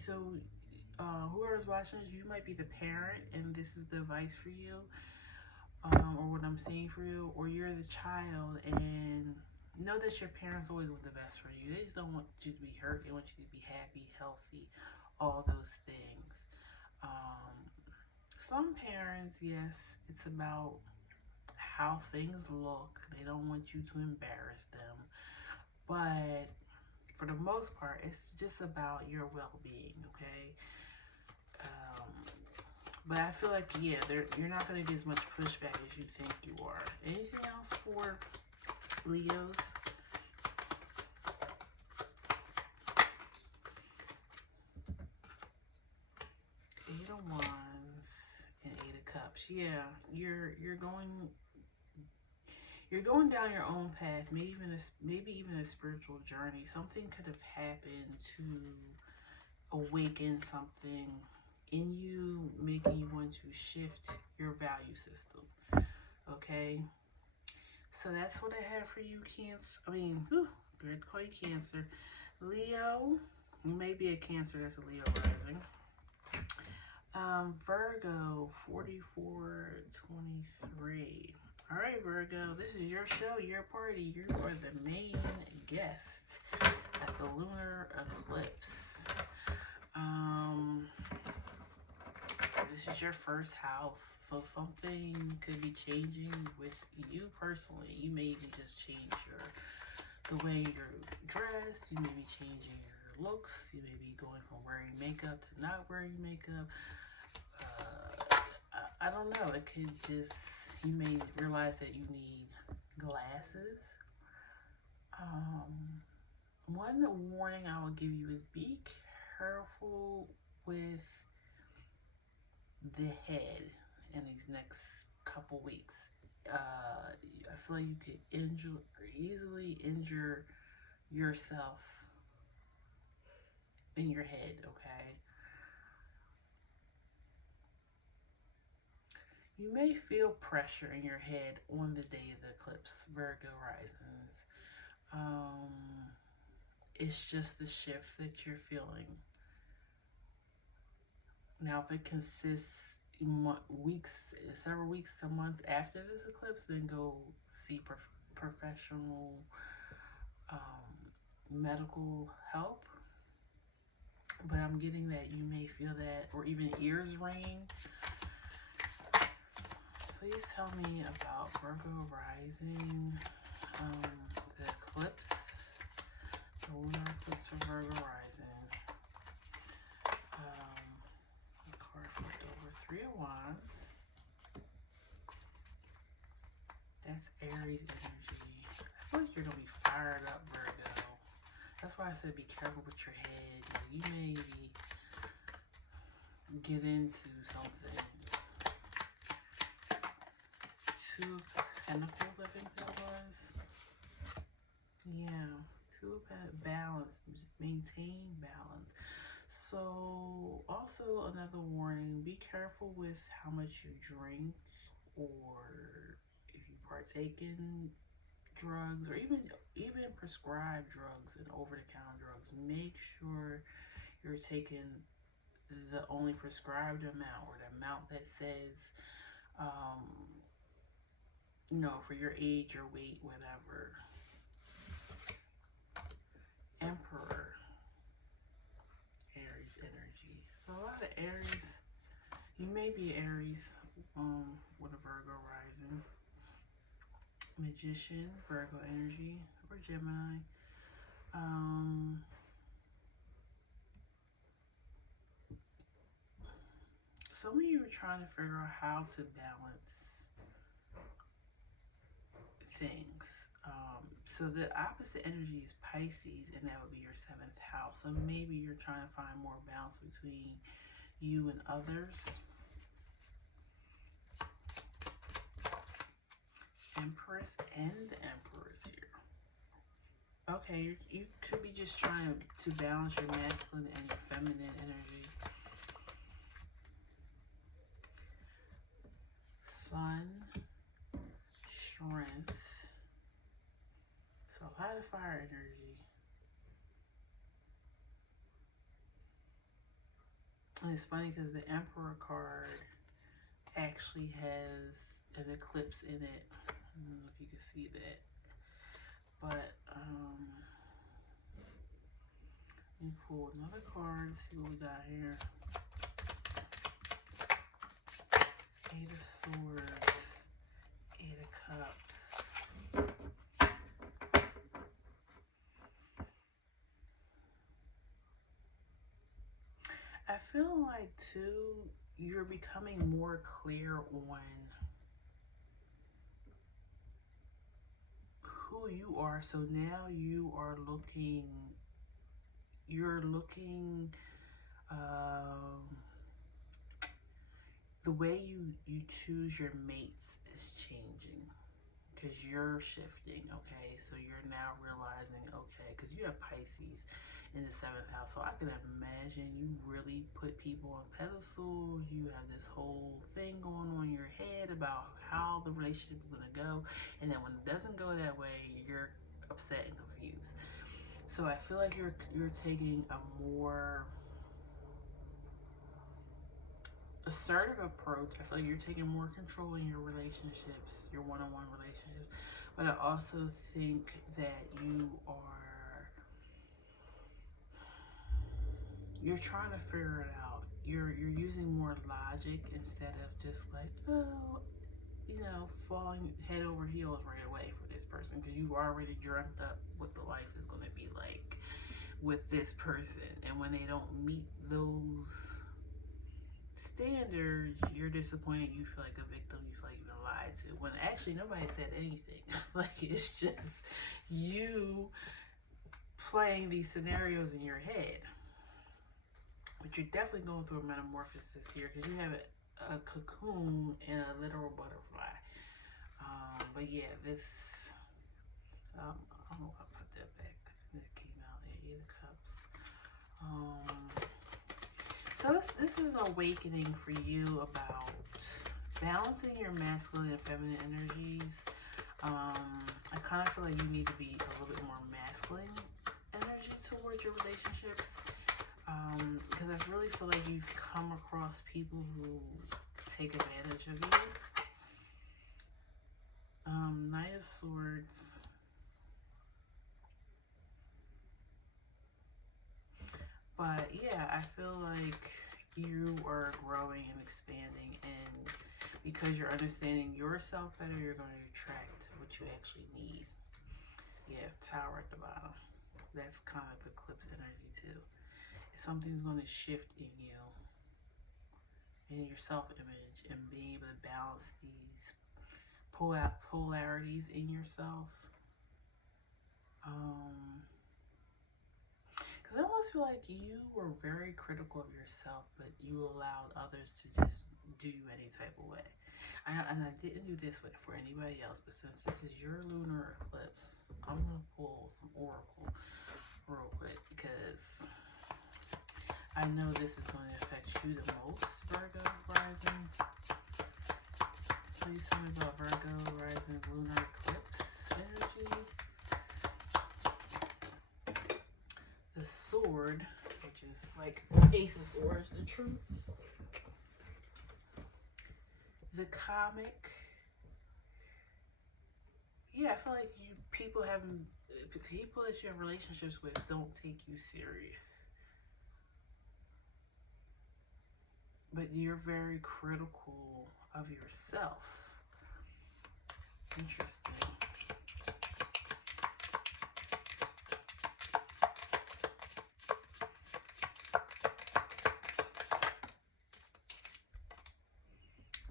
So whoever's watching this, you might be the parent, and this is the advice for you, or what I'm seeing for you, or you're the child, and know that your parents always want the best for you. They just don't want you to be hurt. They want you to be happy, healthy, all those things. Some parents, yes, it's about how things look. They don't want you to embarrass them. But for the most part, it's just about your well-being, okay? But I feel like, yeah, you're not going to get as much pushback as you think you are. Anything else for Leos? Eight of Wands and Eight of Cups. Yeah, you're going down your own path. Maybe even a spiritual journey. Something could have happened to awaken something in you, making you want to shift your value system. Okay, so that's what I have for you, Cancer. Good to call you Cancer. Leo, you may be a Cancer that's a Leo rising. Virgo, 4423. All right, Virgo, this is your show, your party. You are the main guest at the lunar eclipse. this is your first house. So something could be changing with you personally. You may even just change the way you're dressed. You may be changing your looks. You may be going from wearing makeup to not wearing makeup. I don't know. It could just, you may realize that you need glasses. One warning I will give you is be careful with the head in these next couple weeks. I feel like you could easily injure yourself in your head, okay? You may feel pressure in your head on the day of the eclipse, Virgo risings. It's just the shift that you're feeling. Now, if it consists weeks, several weeks to months after this eclipse, then go see professional medical help. But I'm getting that you may feel that, or even ears ringing. Please tell me about Virgo rising, the eclipse, the lunar eclipse for Virgo rising. The card flipped over, 3 of Wands. That's Aries energy. I feel like you're going to be fired up, Virgo. That's why I said be careful with your head. You may get into something. 2 of Pentacles, I think that was. Yeah, 2 of balance, maintain balance. So, also another warning, be careful with how much you drink, or if you partake in drugs, or even prescribed drugs and over-the-counter drugs. Make sure you're taking the only prescribed amount, or the amount that says, you know, for your age, your weight, whatever. Emperor, Aries energy. So a lot of Aries, you may be Aries with a Virgo rising. Magician, Virgo energy, or Gemini. Some of you are trying to figure out how to balance things. So the opposite energy is Pisces, and that would be your 7th house. So maybe you're trying to find more balance between you and others. Empress and the Emperor is here. Okay, you could be just trying to balance your masculine and your feminine energy. Sun, strength. So a lot of fire energy. And it's funny because the Emperor card actually has an eclipse in it. I don't know if you can see that. But let me pull another card, see what we got here. 8 of Swords, 8 of Cups. I feel like too, you're becoming more clear on who you are. So now you are looking, the way you choose your mates is changing, because you're shifting, okay? So you're now realizing, okay, because you have Pisces in the 7th house, so I can imagine you really put people on pedestals. You have this whole thing going on in your head about how the relationship is going to go, and then when it doesn't go that way, you're upset and confused. So I feel like you're taking a more assertive approach. I feel like you're taking more control in your relationships, your one-on-one relationships. But I also think that you're trying to figure it out. you're using more logic instead of just like, oh, you know, falling head over heels right away for this person, because you already dreamt up what the life is going to be like with this person. And when they don't meet those standards, you're disappointed. You feel like a victim. You feel like you've been lied to, when actually nobody said anything. Like, it's just you playing these scenarios in your head. But you're definitely going through a metamorphosis here, because you have a cocoon and a literal butterfly. But yeah, this, I don't know if I put that back. It came out at 8 of Cups. So this is an awakening for you about balancing your masculine and feminine energies. I kind of feel like you need to be a little bit more masculine energy towards your relationships. Because I really feel like you've come across people who take advantage of you. Knight of Swords. But yeah, I feel like you are growing and expanding, and because you're understanding yourself better, you're going to attract what you actually need. Yeah, Tower at the bottom. That's kind of the eclipse energy too. Something's going to shift in you, in your self-image, and being able to balance these polarities in yourself. Because I almost feel like you were very critical of yourself, but you allowed others to just do you any type of way. And I didn't do this for anybody else, but since this is your lunar eclipse, I'm going to pull some oracle real quick, because I know this is going to affect you the most, Virgo rising. Please tell me about Virgo rising lunar eclipse energy. The Sword, which is like Ace of Swords, the truth. The Comic. Yeah, I feel like people that you have relationships with don't take you serious. But you're very critical of yourself. Interesting.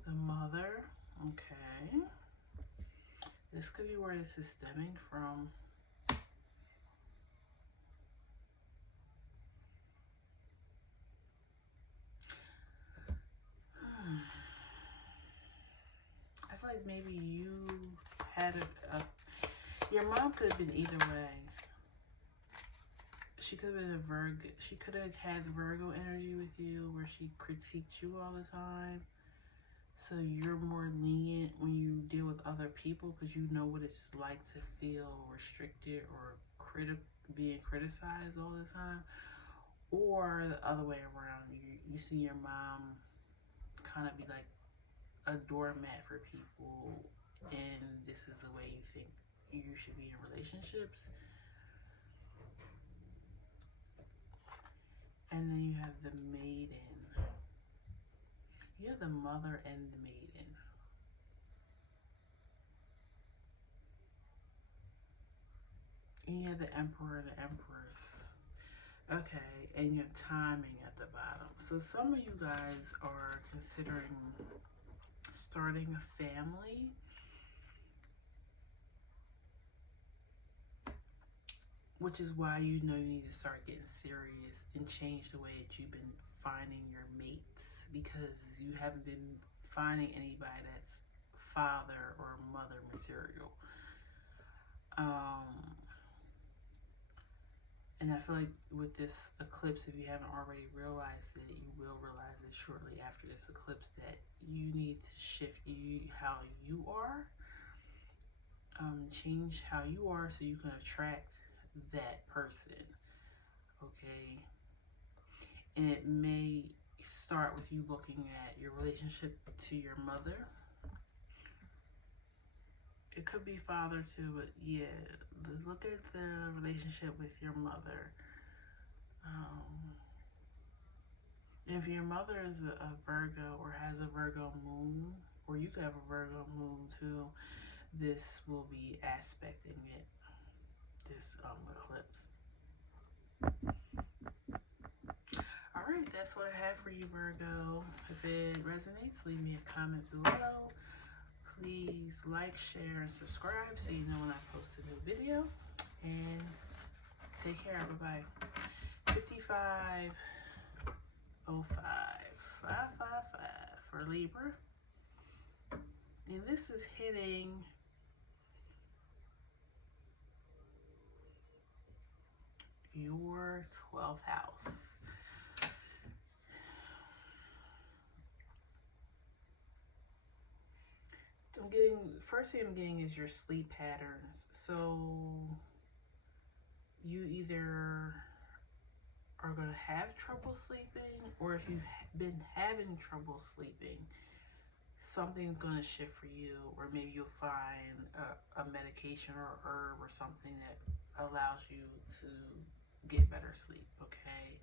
The Mother. Okay. This could be where this is stemming from. I feel like maybe you had your mom could have been either way. She could have been a Virgo. She could have had Virgo energy with you, where she critiqued you all the time. So you're more lenient when you deal with other people, because you know what it's like to feel restricted or being criticized all the time. Or the other way around, you see your mom kind of be like a doormat for people, and this is the way you think you should be in relationships. And then you have the Maiden. You have the Mother and the Maiden. And you have the Emperor and the Empress. Okay, and you have Timing at the bottom. So some of you guys are considering starting a family. Which is why you know you need to start getting serious and change the way that you've been finding your mates, because you haven't been finding anybody that's father or mother material. And I feel like with this eclipse, if you haven't already realized it, you will realize it shortly after this eclipse, that you need to shift how you are. Change how you are so you can attract that person. Okay? And it may start with you looking at your relationship to your mother. It could be father too, but yeah, look at the relationship with your mother. If your mother is a Virgo or has a Virgo moon, or you could have a Virgo moon too, this will be aspecting it, this eclipse. Alright, that's what I have for you, Virgo. If it resonates, leave me a comment below. Please like, share, and subscribe so you know when I post a new video. And take care. Bye-bye. 5505 555 for Libra. And this is hitting your 12th house. First thing I'm getting is your sleep patterns. So you either are going to have trouble sleeping, or if you've been having trouble sleeping, something's going to shift for you, or maybe you'll find a medication or herb or something that allows you to get better sleep, okay?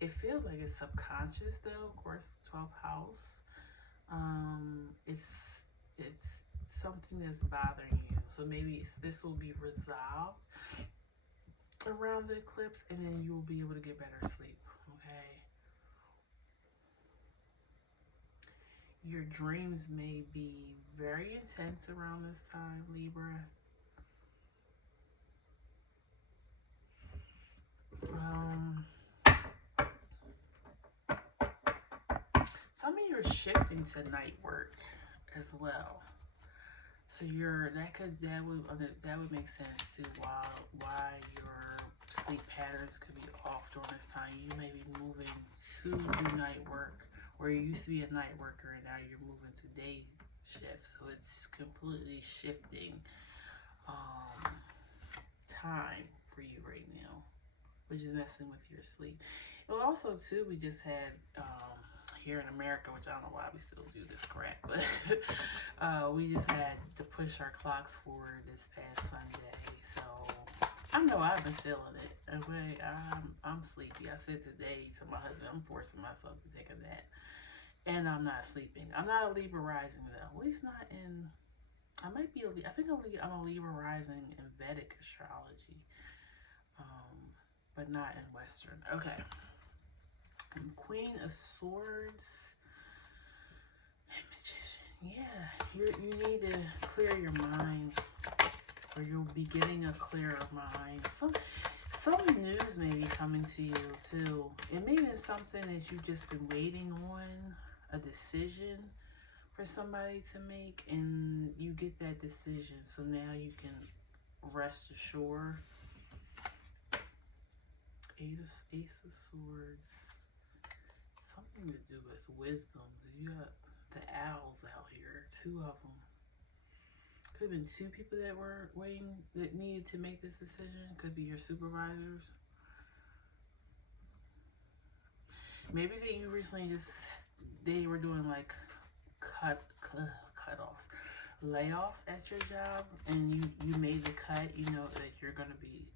It feels like it's subconscious though, of course, 12th house. It's something that's bothering you. So maybe this will be resolved around the eclipse, and then you will be able to get better sleep, okay? Your dreams may be very intense around this time, Libra. Some of you are shifting to night work as well. So that would make sense to why your sleep patterns could be off during this time. You may be moving to do night work, where you used to be a night worker and now you're moving to day shift. So it's completely shifting time for you right now, which is messing with your sleep. And also too, we just had here in America, which I don't know why we still do this crap, but we just had to push our clocks forward this past Sunday. So I know I've been feeling it. Okay, I'm sleepy. I said today to my husband, I'm forcing myself to take a nap, and I'm not sleeping. I'm not a Libra rising though. At least not in. I might be. I think I'm a Libra rising in Vedic astrology, but not in Western. Okay. Queen of Swords and Magician. Yeah, you need to clear your mind, or you'll be getting a clearer mind. Some news may be coming to you too. It may be something that you've just been waiting on, a decision for somebody to make, and you get that decision. So now you can rest assured. Ace of Swords. Something to do with wisdom. You got the owls out here, 2 of them. Could have been 2 people that were waiting, that needed to make this decision. Could be your supervisors. Maybe that you recently they were doing like cut-offs, layoffs at your job, and you made the cut. You know that you're going to be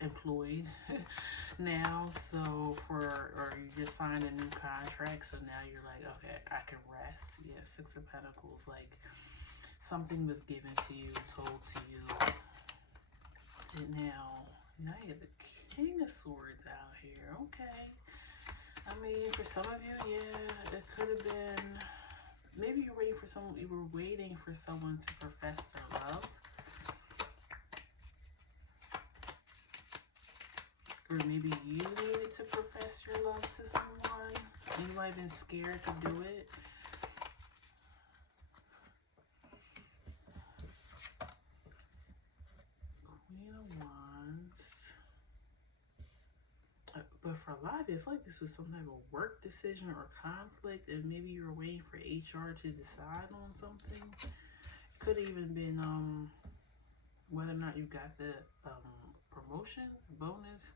employed now, so or you just signed a new contract, so now you're like, okay, I can rest. Yeah, 6 of Pentacles, like something was given to you, told to you, and now you have the King of Swords out here. Okay, I mean, for some of you, yeah, it could have been, maybe you were waiting for someone to profess their love. Or maybe you needed to profess your love to someone. And you might have been scared to do it. Queen of Wands. But for a lot of you, I feel like this was some type of work decision or conflict, and maybe you were waiting for HR to decide on something. Could have even been whether or not you got the promotion, bonus.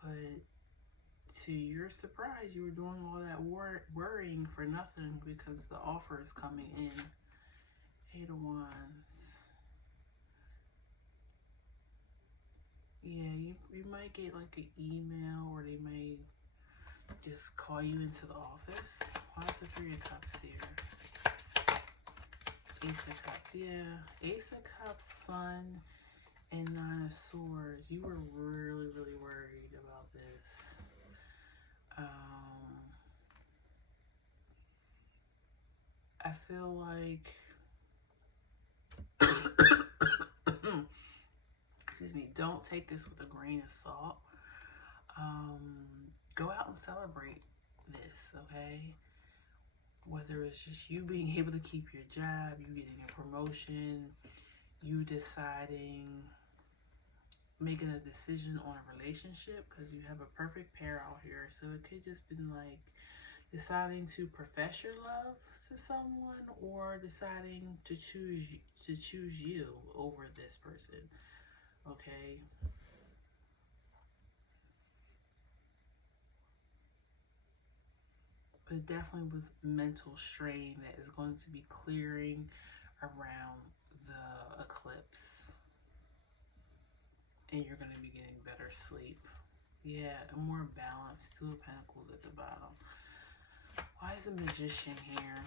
But to your surprise, you were doing all that worrying for nothing, because the offer is coming in. 8 of Wands. Yeah, you might get like an email, or they may just call you into the office. Why is the Three of Cups here? Ace of Cups, yeah. Ace of Cups, Sun, and Nine of Swords. You were really, really worried about this. I feel like, excuse me, don't take this with a grain of salt. Go out and celebrate this, okay? Whether it's just you being able to keep your job, you getting a promotion, you deciding, making a decision on a relationship, because you have a perfect pair out here. So it could just been like deciding to profess your love to someone, or deciding to choose you over this person, okay? But it definitely was mental strain that is going to be clearing around the eclipse, and you're going to be getting better sleep. Yeah, a more balanced. Two of Pentacles at the bottom. Why is the Magician here?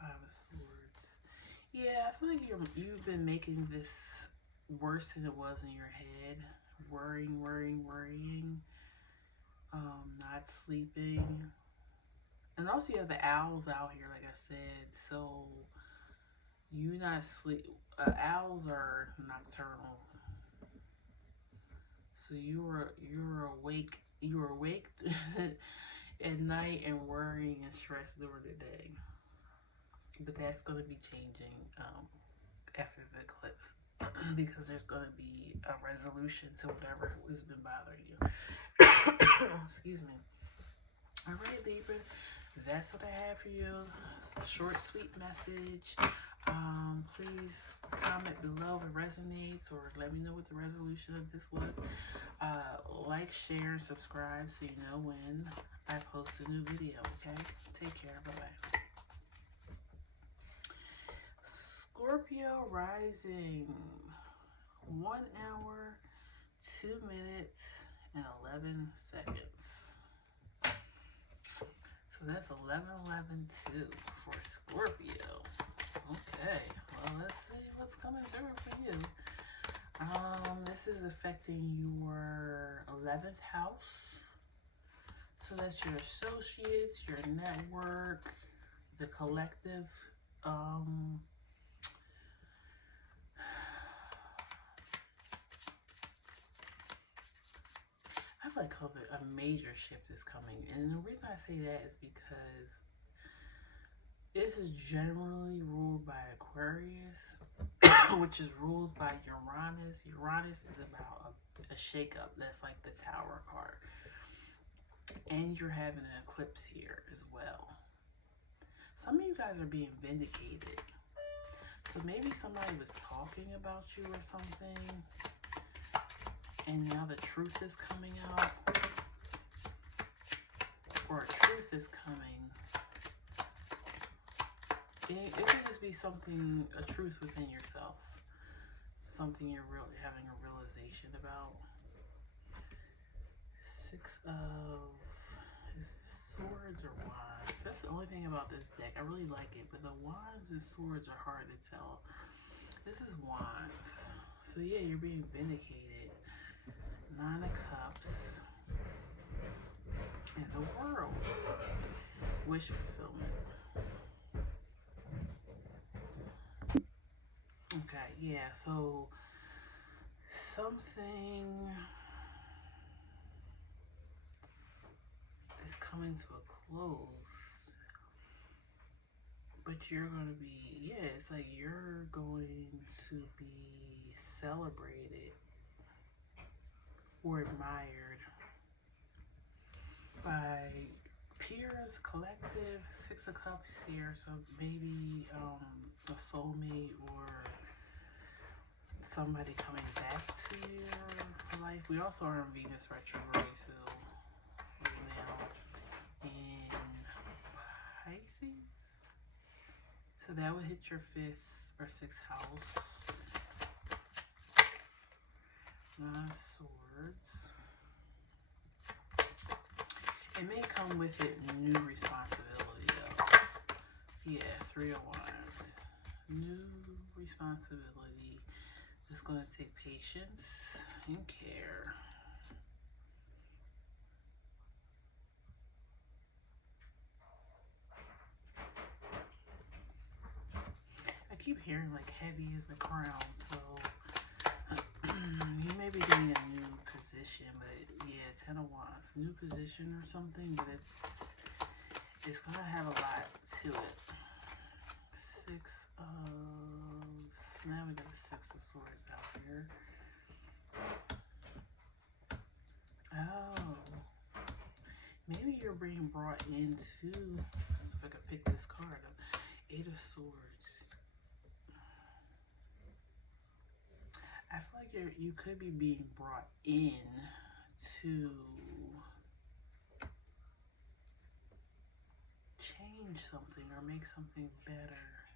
Five of Swords. Yeah, I feel like you've been making this worse than it was in your head. Worrying, not sleeping. And also you have the owls out here, like I said. So you not sleep. Owls are nocturnal. So you're awake. You were awake at night and worrying and stressed during the day. But that's going to be changing after the eclipse, because there's going to be a resolution to whatever has been bothering you. Excuse me. All right, Libra, that's what I have for you. It's a short, sweet message. Please comment below if it resonates, or let me know what the resolution of this was. Like, share, and subscribe so you know when I post a new video, okay? Take care. Bye-bye. Scorpio rising. 1 hour, 2 minutes, and 11 seconds. So that's 11-11-2 for Scorpio. Okay, well, let's see what's coming through for you. This is affecting your 11th house. So that's your associates, your network, the collective. I feel like a major shift is coming. And the reason I say that is because this is generally ruled by Aquarius, which is ruled by Uranus. Uranus is about a shakeup. That's like the Tower card. And you're having an eclipse here as well. Some of you guys are being vindicated. So maybe somebody was talking about you or something, and now the truth is coming out. Or truth is coming. It could just be something, a truth within yourself. Something you're really having a realization about. Six of... Is it Swords or Wands? That's the only thing about this deck. I really like it, but the Wands and Swords are hard to tell. This is Wands. So yeah, you're being vindicated. Nine of Cups. And the World. Wish fulfillment. Okay, yeah, so something is coming to a close, but you're going to be, yeah, it's like you're going to be celebrated or admired by peers, collective. Six of Cups here, so maybe a soulmate or somebody coming back to your life. We also are in Venus retrograde, so right now in Pisces. So that would hit your 5th or 6th house. 9 of Swords. It may come with it new responsibility though. Yeah, 3 of Wands. New responsibility. It's going to take patience and care. I keep hearing like heavy is the crown, so you may be getting a new position, but yeah, 10 of Wands, new position or something, but it's gonna have a lot to it. 6 of, now we got a 6 of Swords out here. Oh, maybe you're being brought into, if I could pick this card up, 8 of Swords. I feel like you could be being brought in to change something or make something better.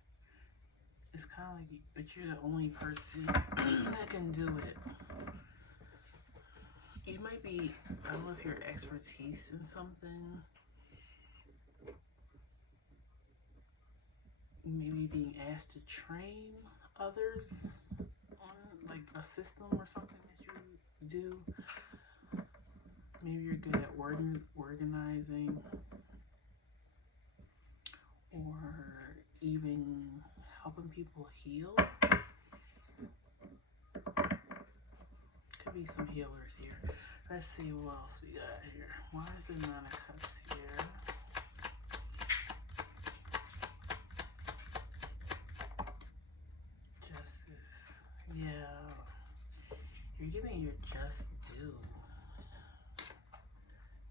It's kind of like, but you're the only person that can do it. You might be, I don't know if you're expertise in something. You may be being asked to train others on like a system or something that you do. Maybe you're good at organizing, or even helping people heal. Could be some healers here. Let's see what else we got here. Why is the 9 of Cups here? Justice. Yeah. You're getting your just due.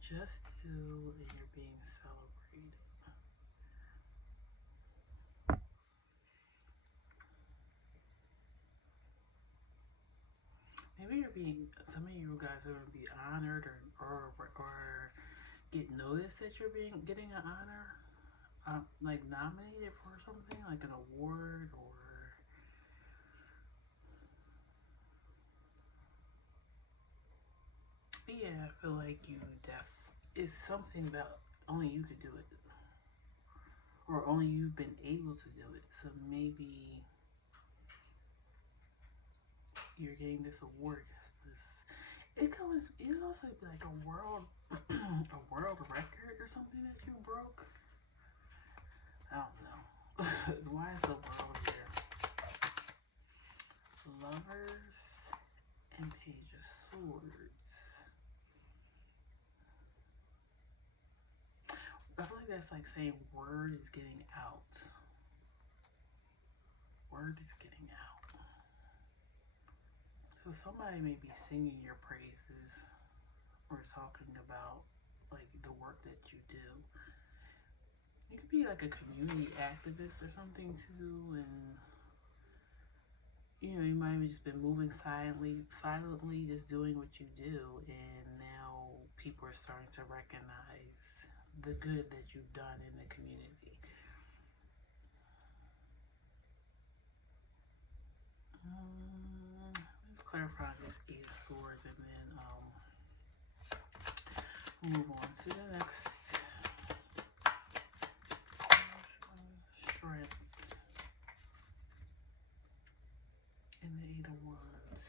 Just due, and you're being celebrated. Maybe you're being, some of you guys are going to be honored or get noticed that you're getting an honor, like nominated for something, like an award, or yeah, I feel like it's something that only you could do it, or only you've been able to do it. So maybe you're getting this award. It could also be like a world record or something that you broke. I don't know. Why is the world here? Lovers and Page of Swords. I feel like that's like saying word is getting out. Word is getting out. So somebody may be singing your praises or talking about like the work that you do. You could be like a community activist or something too, and you know, you might have just been moving silently, just doing what you do, and now people are starting to recognize the good that you've done in the community. Let's clarify this 8 of Swords, and then move on to the next. Strength. And the 8 of Wands.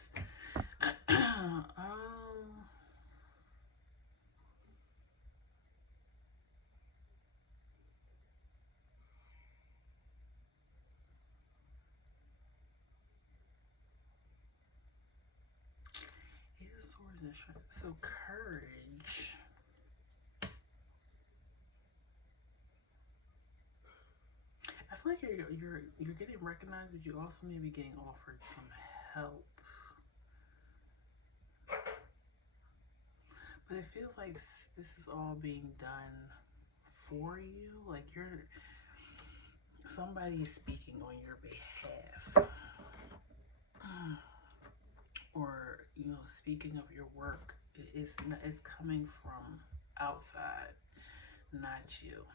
8 of Swords and Strength. So courage. I feel like you're getting recognized, but you also may be getting offered some help. But it feels like this is all being done for you. Like somebody's speaking on your behalf. Or, you know, speaking of your work. It's coming from outside, not you.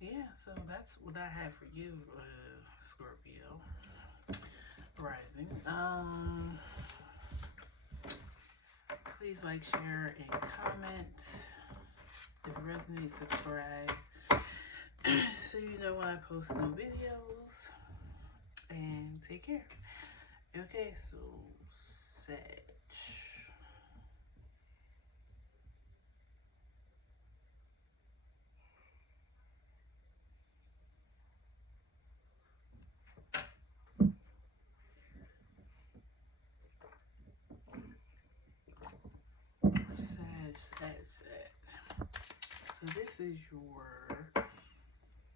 Yeah, so that's what I have for you, Scorpio rising. Please like, share, and comment. If it resonates, subscribe so you know when I post new videos. And take care. Okay, so Sag. Sag. So this is your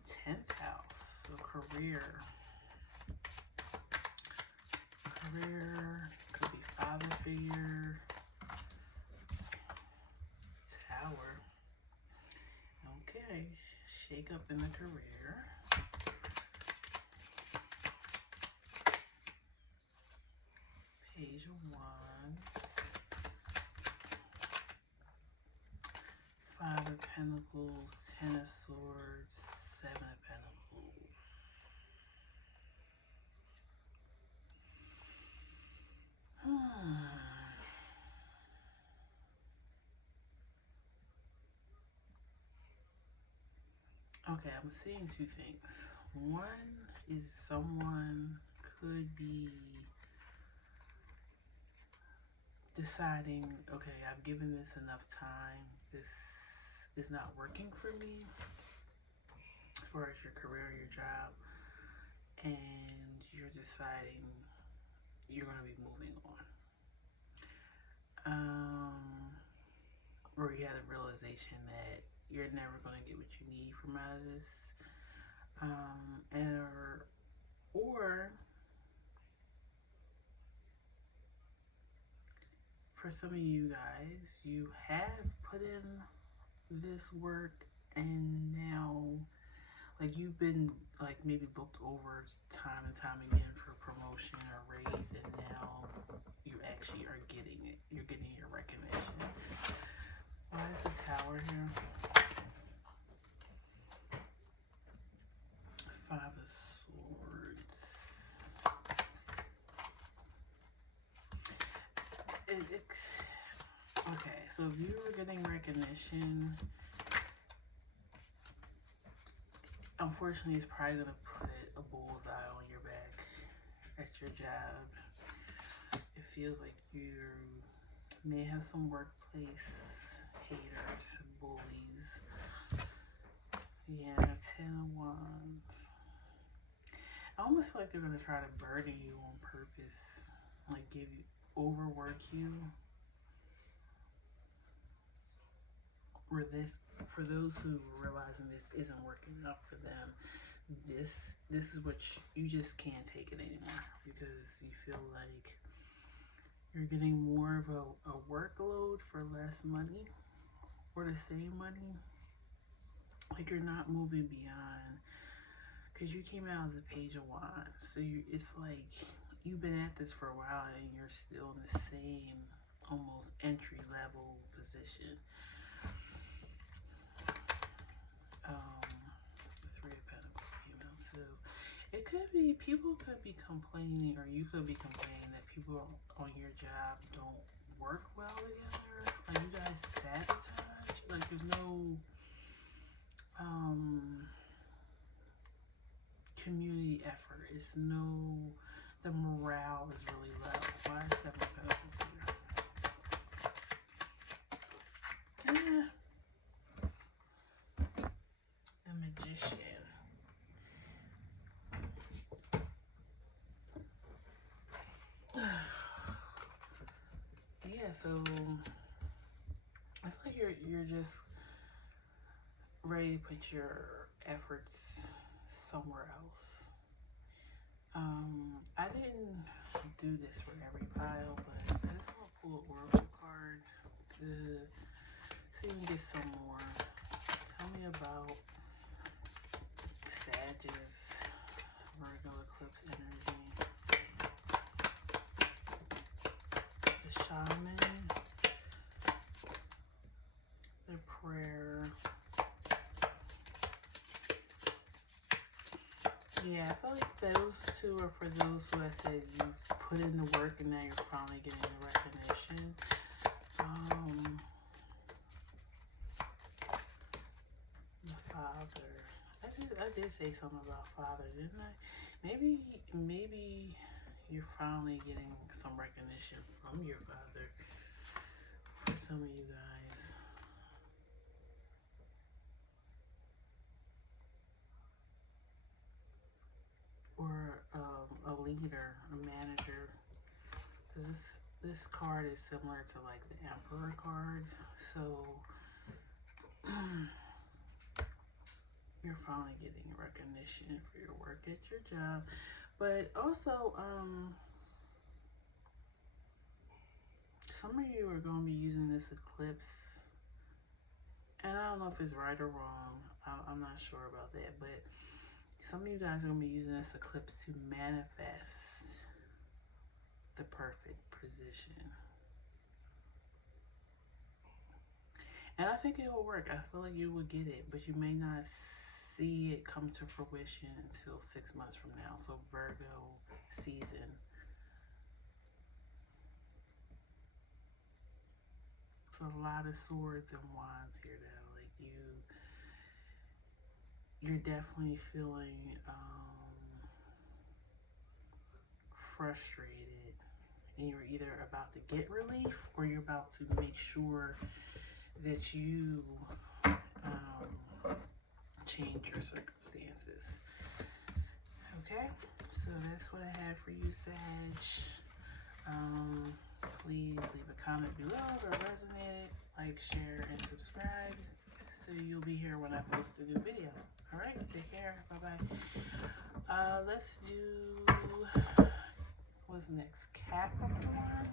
10th house. So career. Could be father figure. Tower. Okay. Shake up in the career. Page of Wands. 5 of Pentacles, 10 of Swords, 7 of Pentacles. Okay, I'm seeing two things. One is someone could be deciding, okay, I've given this enough time. This is not working for me as far as your career, your job, and you're deciding you're going to be moving on. Or you had a realization that you're never going to get what you need from out of this. Or for some of you guys, you have put in this work and now, like, you've been, like, maybe looked over time and time again for promotion or raise, and now you actually are getting it. You're getting your recognition. Why is the Tower here? 5 of Swords. Okay, so if you were getting recognition, unfortunately, it's probably going to put a bullseye on your back at your job. It feels like you may have some workplace haters, bullies. Yeah, 10 of Wands. I almost feel like they're going to try to burden you on purpose, like overwork you. For those who are realizing this isn't working out for them, this is what you just can't take it anymore, because you feel like you're getting more of a workload for less money or the same money. Like, you're not moving beyond, because you came out as a Page of Wands, so it's like you've been at this for a while and you're still in the same almost entry level position. The 3 of Pentacles came out too. It could be, people could be complaining, or you could be complaining that people on your job don't work well together. Like, you guys sabotage. Like, there's no community effort. It's no, the morale is really low. Why is 7 of Pentacles here? Yeah. The Magician. Yeah, so I feel like you're just ready to put your efforts somewhere else. I didn't do this for every pile, but I just want to pull an oracle card to see if we can get some more. Tell me about Sagittarius, Virgo, eclipse energy. The Shaman, the Prayer, like those two are for those who I said you put in the work and now you're finally getting the recognition. The father. I did say something about father, didn't I? Maybe you're finally getting some recognition from your father for some of you guys. Or a leader, a manager. This card is similar to like the Emperor card. So you're finally getting recognition for your work at your job. But also, some of you are going to be using this eclipse. And I don't know if it's right or wrong. I'm not sure about that. But some of you guys are going to be using this eclipse to manifest the perfect position. And I think it will work. I feel like you will get it, but you may not see it come to fruition until 6 months from now. So Virgo season. It's a lot of swords and wands here though. Like you're definitely feeling frustrated, and you're either about to get relief or you're about to make sure that you change your circumstances. Okay, so that's what I have for you, Sag. Please leave a comment below if it resonated, like, share, and subscribe so you'll be here when I post a new video. All right, take care. Bye-bye. Let's do, what's next? Capricorn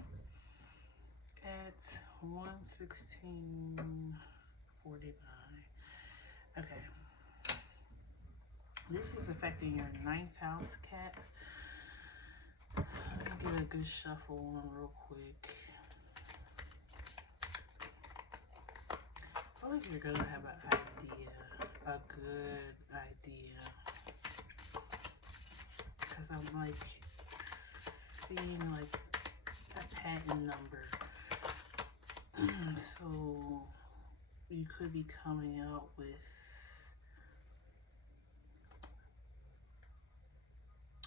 at 1:16:49. Okay. This is affecting your 9th house, Cap. Let me get a good shuffle on real quick. I feel like you're going to have an idea, a good idea. Because I'm like seeing like a patent number. So you could be coming out with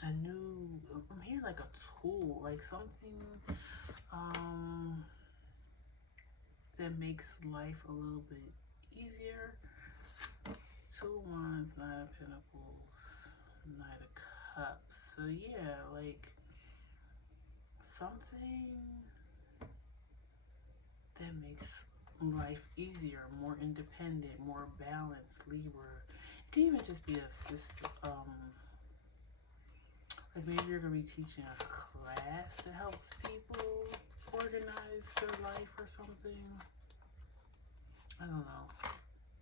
a new, I'm hearing like a tool, like something that makes life a little bit easier. 2 of Wands, 9 of Pentacles, Knight of Cups. So yeah, like something that makes life easier, more independent, more balanced. Libra. It could even just be a system. Like maybe you're gonna be teaching a class that helps people organize their life or something. I don't know.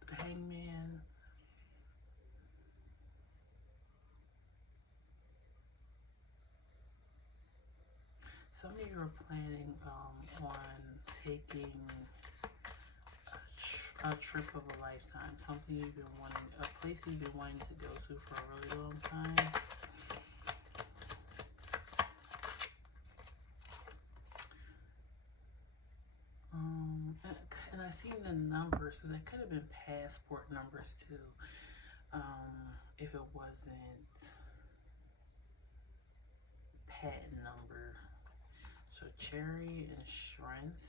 The Hangman. Some of you are planning on taking a trip of a lifetime. Something you've been wanting, a place you've been wanting to go to for a really long time. And I see the numbers, so that could have been passport numbers too, if it wasn't patent number. So Cherry and Strength.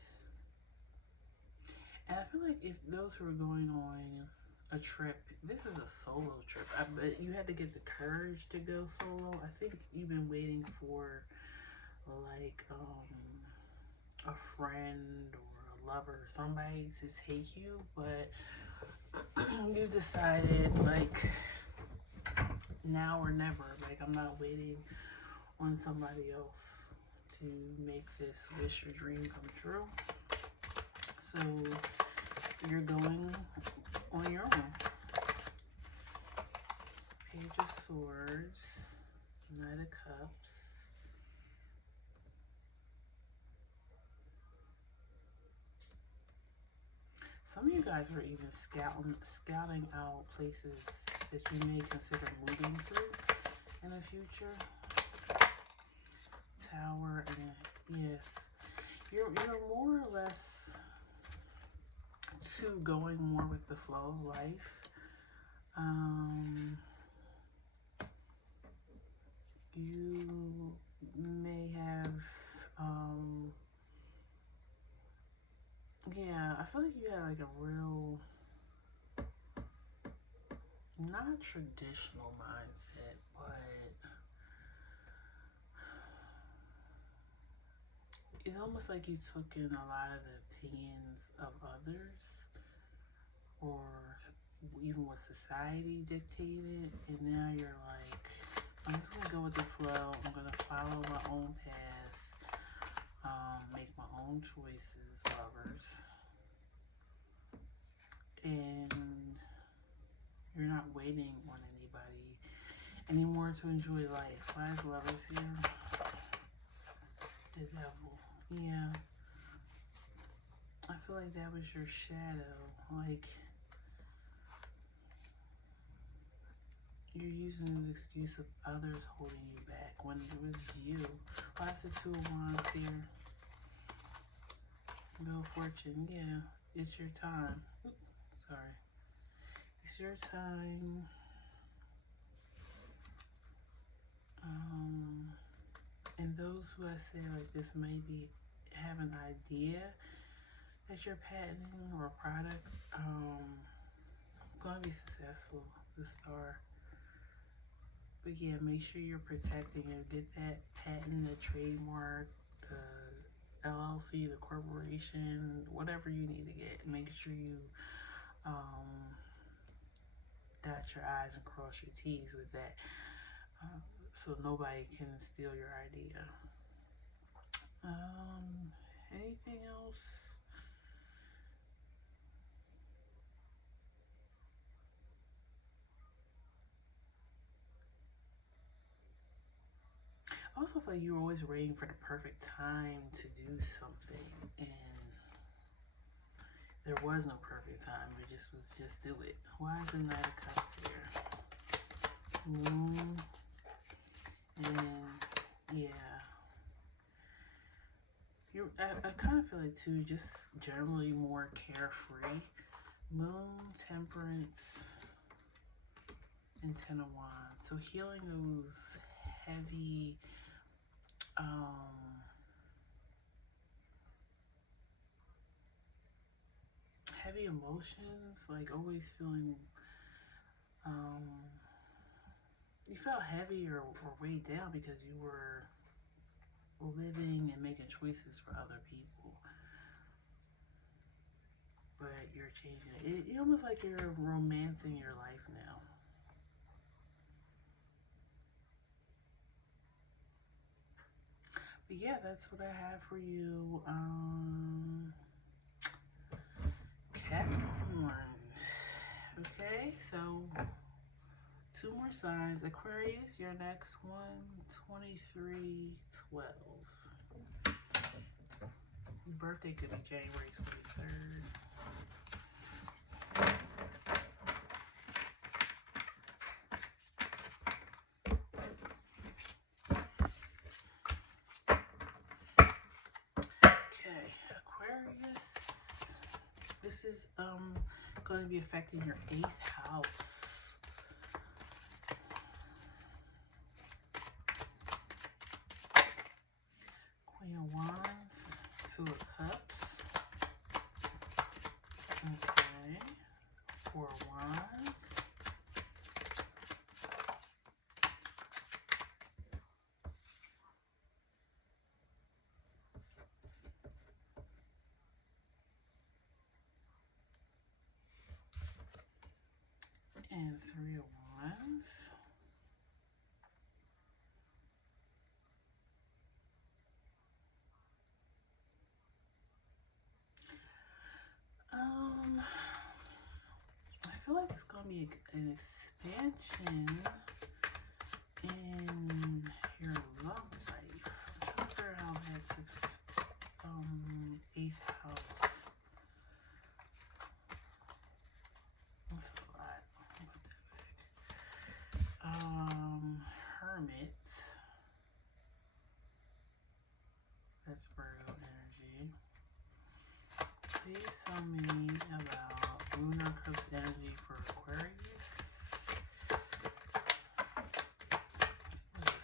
And I feel like if those who are going on a trip, this is a solo trip. But you had to get the courage to go solo. I think you've been waiting for like a friend or a lover or somebody to take you, but you decided like now or never. Like I'm not waiting on somebody else to make this wish or dream come true. So you're going on your own. Page of Swords, Knight of Cups. Some of you guys are even scouting out places that you may consider moving to. in the future. Tower, and yes, you're more or less to going more with the flow of life. You may have, yeah, I feel like you had like a real, not traditional mindset, but it's almost like you took in a lot of the opinions of others, or even what society dictated, and now you're like, I'm just gonna go with the flow. I'm gonna follow my own path, make my own choices, lovers, and you're not waiting on anybody anymore to enjoy life. Why is lovers here? The devil. Yeah. I feel like that was your shadow. Like, you're using the excuse of others holding you back when it was you. Why is the Two of Wands here? Wheel of Fortune. Yeah. It's your time. Oops, sorry. It's your time. And those who I say like this maybe have an idea that you're patenting or a product, gonna be successful, the Star. But yeah, make sure you're protecting it. Get that patent, the trademark, the LLC, the corporation, whatever you need to get. Make sure you dot your I's and cross your T's with that, so nobody can steal your idea. Anything else? I also feel like you're always waiting for the perfect time to do something, and there was no perfect time. It just was just do it. Why is the Knight of Cups here? Moon, and yeah. I kind of feel like too, just generally more carefree. Moon, Temperance, and Ten of Wands. So healing those heavy, heavy emotions, like always feeling, you felt heavy or weighed down because you were living and making choices for other people. But you're changing it. It's almost like you're romancing your life now. But yeah, that's what I have for you. Capricorn. Okay, so 2 more signs. Aquarius, your next one, 23/12. Your birthday could be January 23rd. Okay, Aquarius. This is going to be affecting your 8th house. Queen of Wands, 2 of Cups. Okay. 4 of Wands. And 3 of Wands. I feel like it's gonna be an expansion in your love life. I'm trying to figure out how that's 8th house. That's a lot. Hermit. That's Virgo energy. Please tell me about lunar eclipse energy for Aquarius.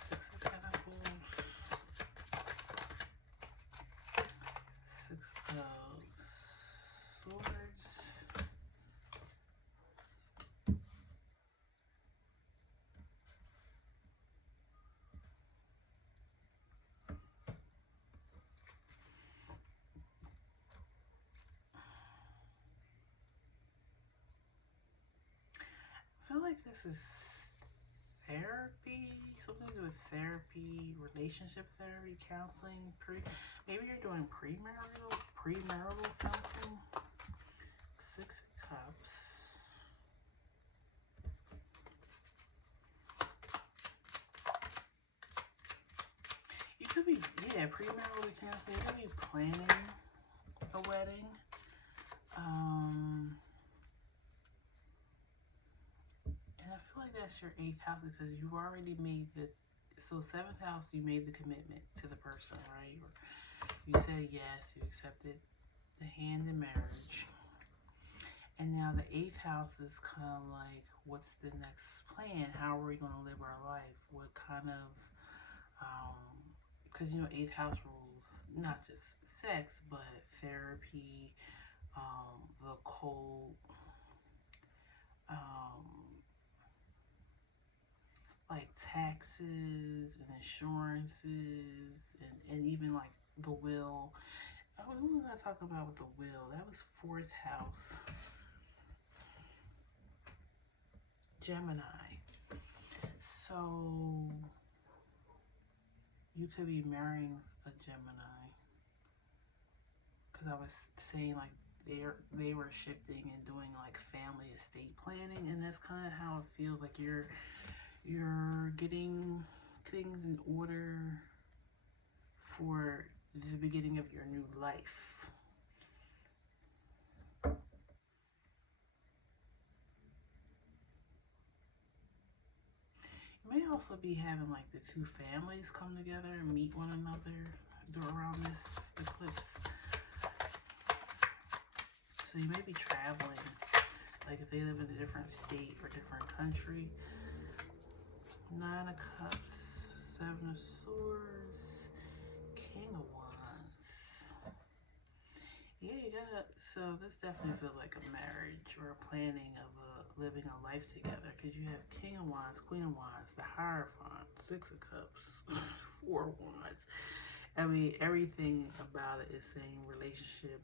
Six of Pentacles. Six of Swords. I feel like this is therapy, something to do with therapy, relationship therapy, counseling, maybe you're doing premarital counseling. Six of Cups. You could be, yeah, premarital counseling. You could be planning a wedding. And I feel like that's your 8th house because you've already made so 7th house, you made the commitment to the person, right? Or you said yes, you accepted the hand in marriage. And now the 8th house is kind of like, what's the next plan? How are we going to live our life? What kind of, because, 8th house rules, not just sex, but therapy, the cold, like taxes and insurances and even like the will. Oh, who was I talking about with the will? That was 4th house. Gemini. So you could be marrying a Gemini. Because I was saying like they were shifting and doing like family estate planning, and that's kind of how it feels like you're getting things in order for the beginning of your new life. You may also be having like the two families come together and meet one another around this eclipse. So you may be traveling, like if they live in a different state or different country. 9 of Cups, 7 of Swords, King of Wands. Yeah, you got, so this definitely feels like a marriage or a planning of living a life together, because you have King of Wands, Queen of Wands, the Hierophant, 6 of Cups, 4 of Wands. I mean, everything about it is saying relationship,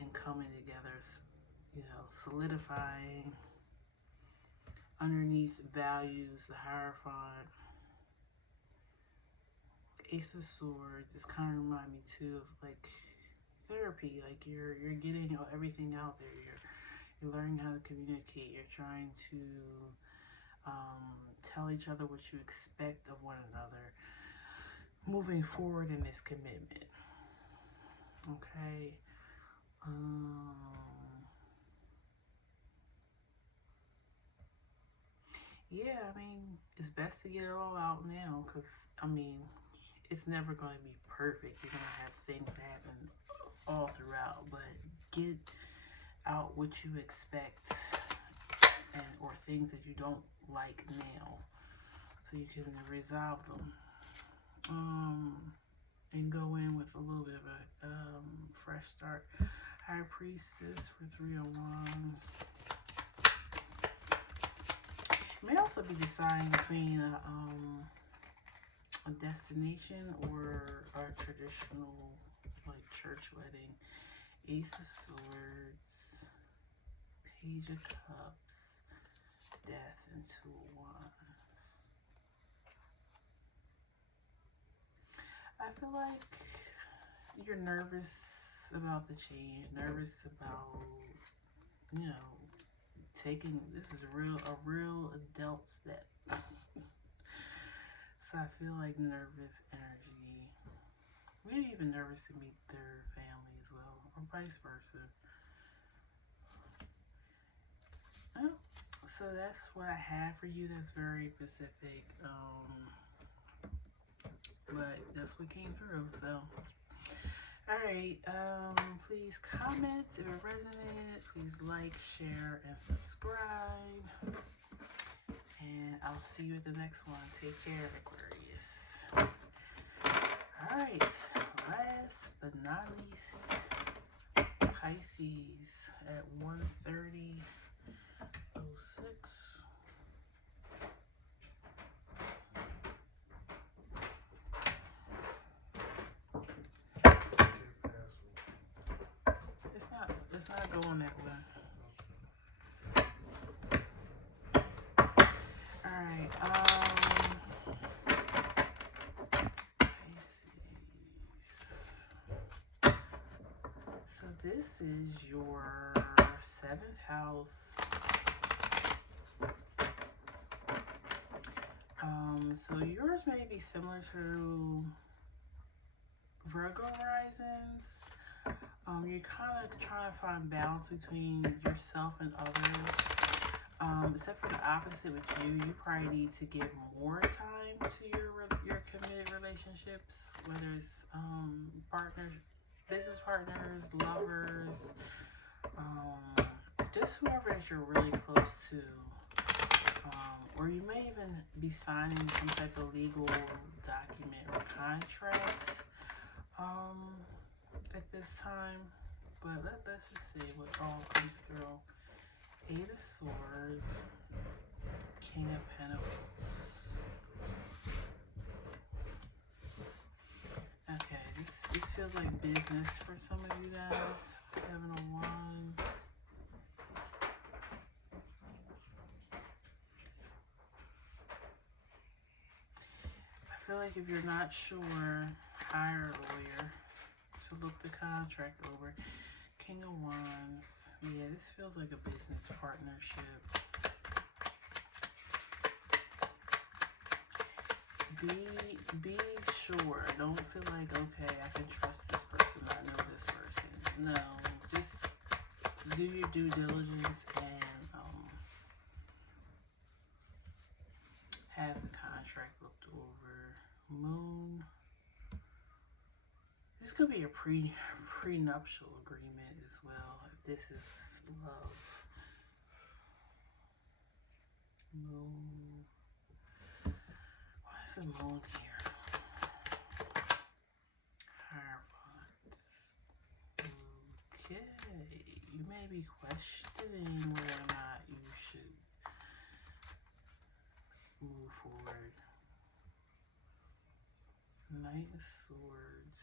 and coming together, solidifying underneath values. The Hierophant, Ace of Swords. This kind of remind me too of like therapy. Like you're getting everything out there. You're learning how to communicate. You're trying to tell each other what you expect of one another moving forward in this commitment. Okay. Yeah, I mean, it's best to get it all out now, because, I mean, it's never going to be perfect. You're going to have things happen all throughout, but get out what you expect or things that you don't like now, so you can resolve them. And go in with a little bit of a fresh start. High Priestess for 3 of Wands. You may also be deciding between a destination or a traditional like church wedding. Ace of Swords, Page of Cups, Death, and 2 of Wands. I feel like you're nervous about the change, nervous about, taking, this is a real adult step. So I feel like nervous energy, maybe even nervous to meet their family as well, or vice versa. Oh, so that's what I have for you. That's very specific. But that's what came through. So, all right. Please comment if it resonated. Please like, share, and subscribe. And I'll see you at the next one. Take care, Aquarius. All right. Last but not least, Pisces at 1:30:06. It's not going that way. All right. So this is your 7th house. So yours may be similar to Virgo risings. You're kind of trying to find balance between yourself and others. Except for the opposite with you, you probably need to give more time to your committed relationships, whether it's partners, business partners, lovers, just whoever that you're really close to. Or you may even be signing some type of legal document or contracts at this time. But let's just see what all comes through. 8 of Swords, King of Pentacles. Okay, this feels like business for some of you guys. 7 of Wands. I feel like if you're not sure, hire a lawyer to look the contract over. King of Wands. Yeah, this feels like a business partnership. Be sure. Don't feel like, okay, I can trust this person, I know this person. No, just do your due diligence and have the contract looked over. Moon. This could be a prenuptial agreement as well, if this is love. Moon. Why is the moon here? Hierophant. Okay. You may be questioning whether or not you should move forward. Knight of Swords.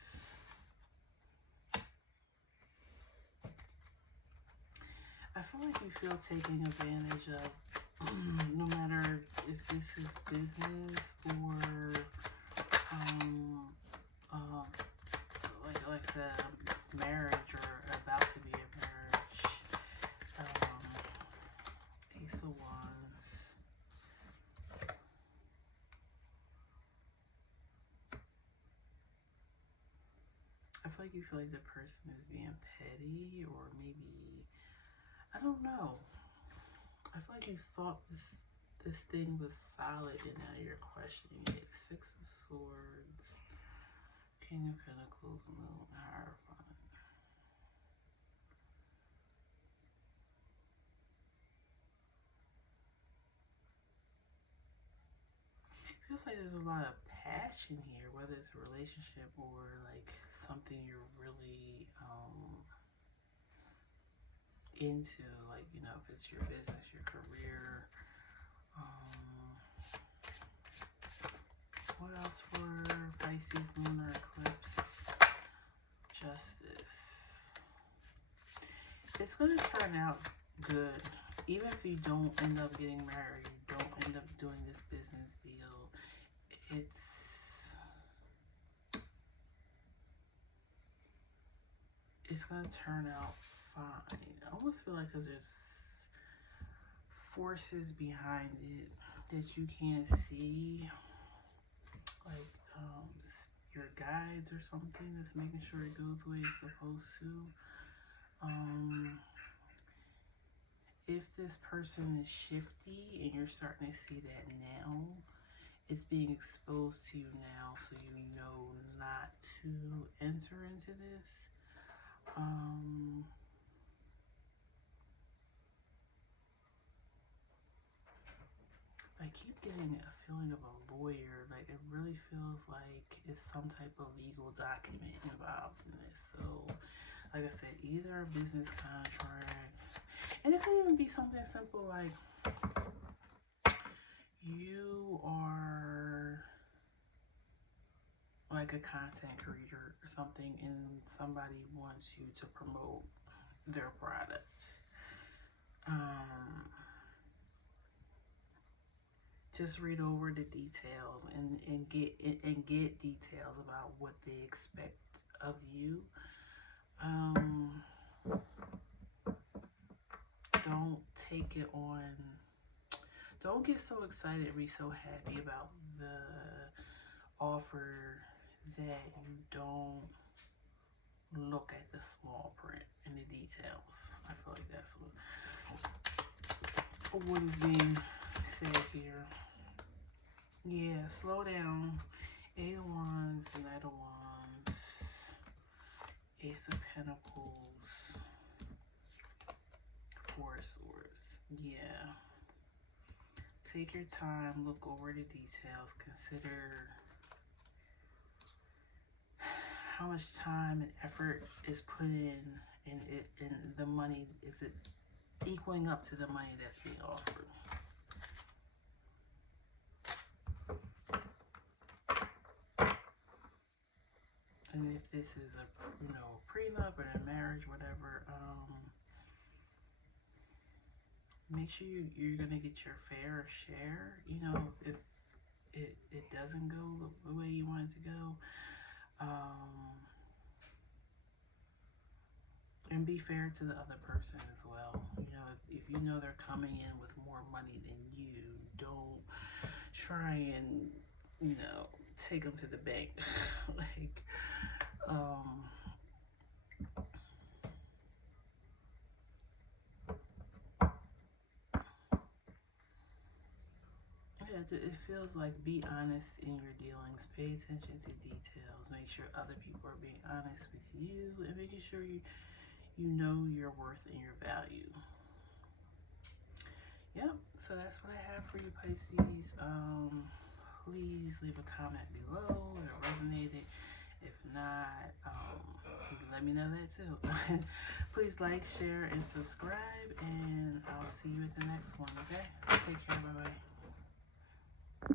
I feel like you feel taken advantage of, no matter if this is business or like the marriage or about to be a marriage. Ace of Wands. I feel like you feel like the person is being petty, or maybe, I don't know. I feel like you thought this thing was solid and now you're questioning it. 6 of Swords, King of Pentacles, Moon, Hierophant. It feels like there's a lot of passion here, whether it's a relationship or like something you're really into, like, you know, if it's your business, your career. What else for Pisces lunar eclipse? Justice. It's going to turn out good. Even if you don't end up getting married, you don't end up doing this business deal, it's going to turn out fine. I almost feel like because there's forces behind it that you can't see, like your guides or something that's making sure it goes the way it's supposed to. If this person is shifty and you're starting to see that now, it's being exposed to you now, so you know enter into this. I keep getting a feeling of a lawyer. Like, it really feels like it's some type of legal document involved in this. So, like I said, either a business contract, and it could even be something simple like you are like a content creator or something, and somebody wants you to promote their product. Just read over the details and get details about what they expect of you. Don't take it on. Don't get so excited or be so happy about the offer that you don't look at the small print and the details. I feel like that's what is being said here. Yeah, slow down. 8 of Wands, Knight of Wands, Ace of Pentacles, 4 of Swords. Yeah. Take your time, look over the details, consider how much time and effort is put in it, and the money, is it equaling up to the money that's being offered? And if this is a prenup or a marriage, whatever, make sure you're gonna get your fair share. If it doesn't go the way you want it to go, and be fair to the other person as well. If you know they're coming in with more money than you, don't try and take them to the bank. Like, it feels like be honest in your dealings. Pay attention to details. Make sure other people are being honest with you, and making sure you know your worth and your value. Yep, so that's what I have for you, Pisces. Please leave a comment below if it resonated. If not, let me know that too. Please like, share, and subscribe, and I'll see you at the next one, okay? Take care, bye-bye.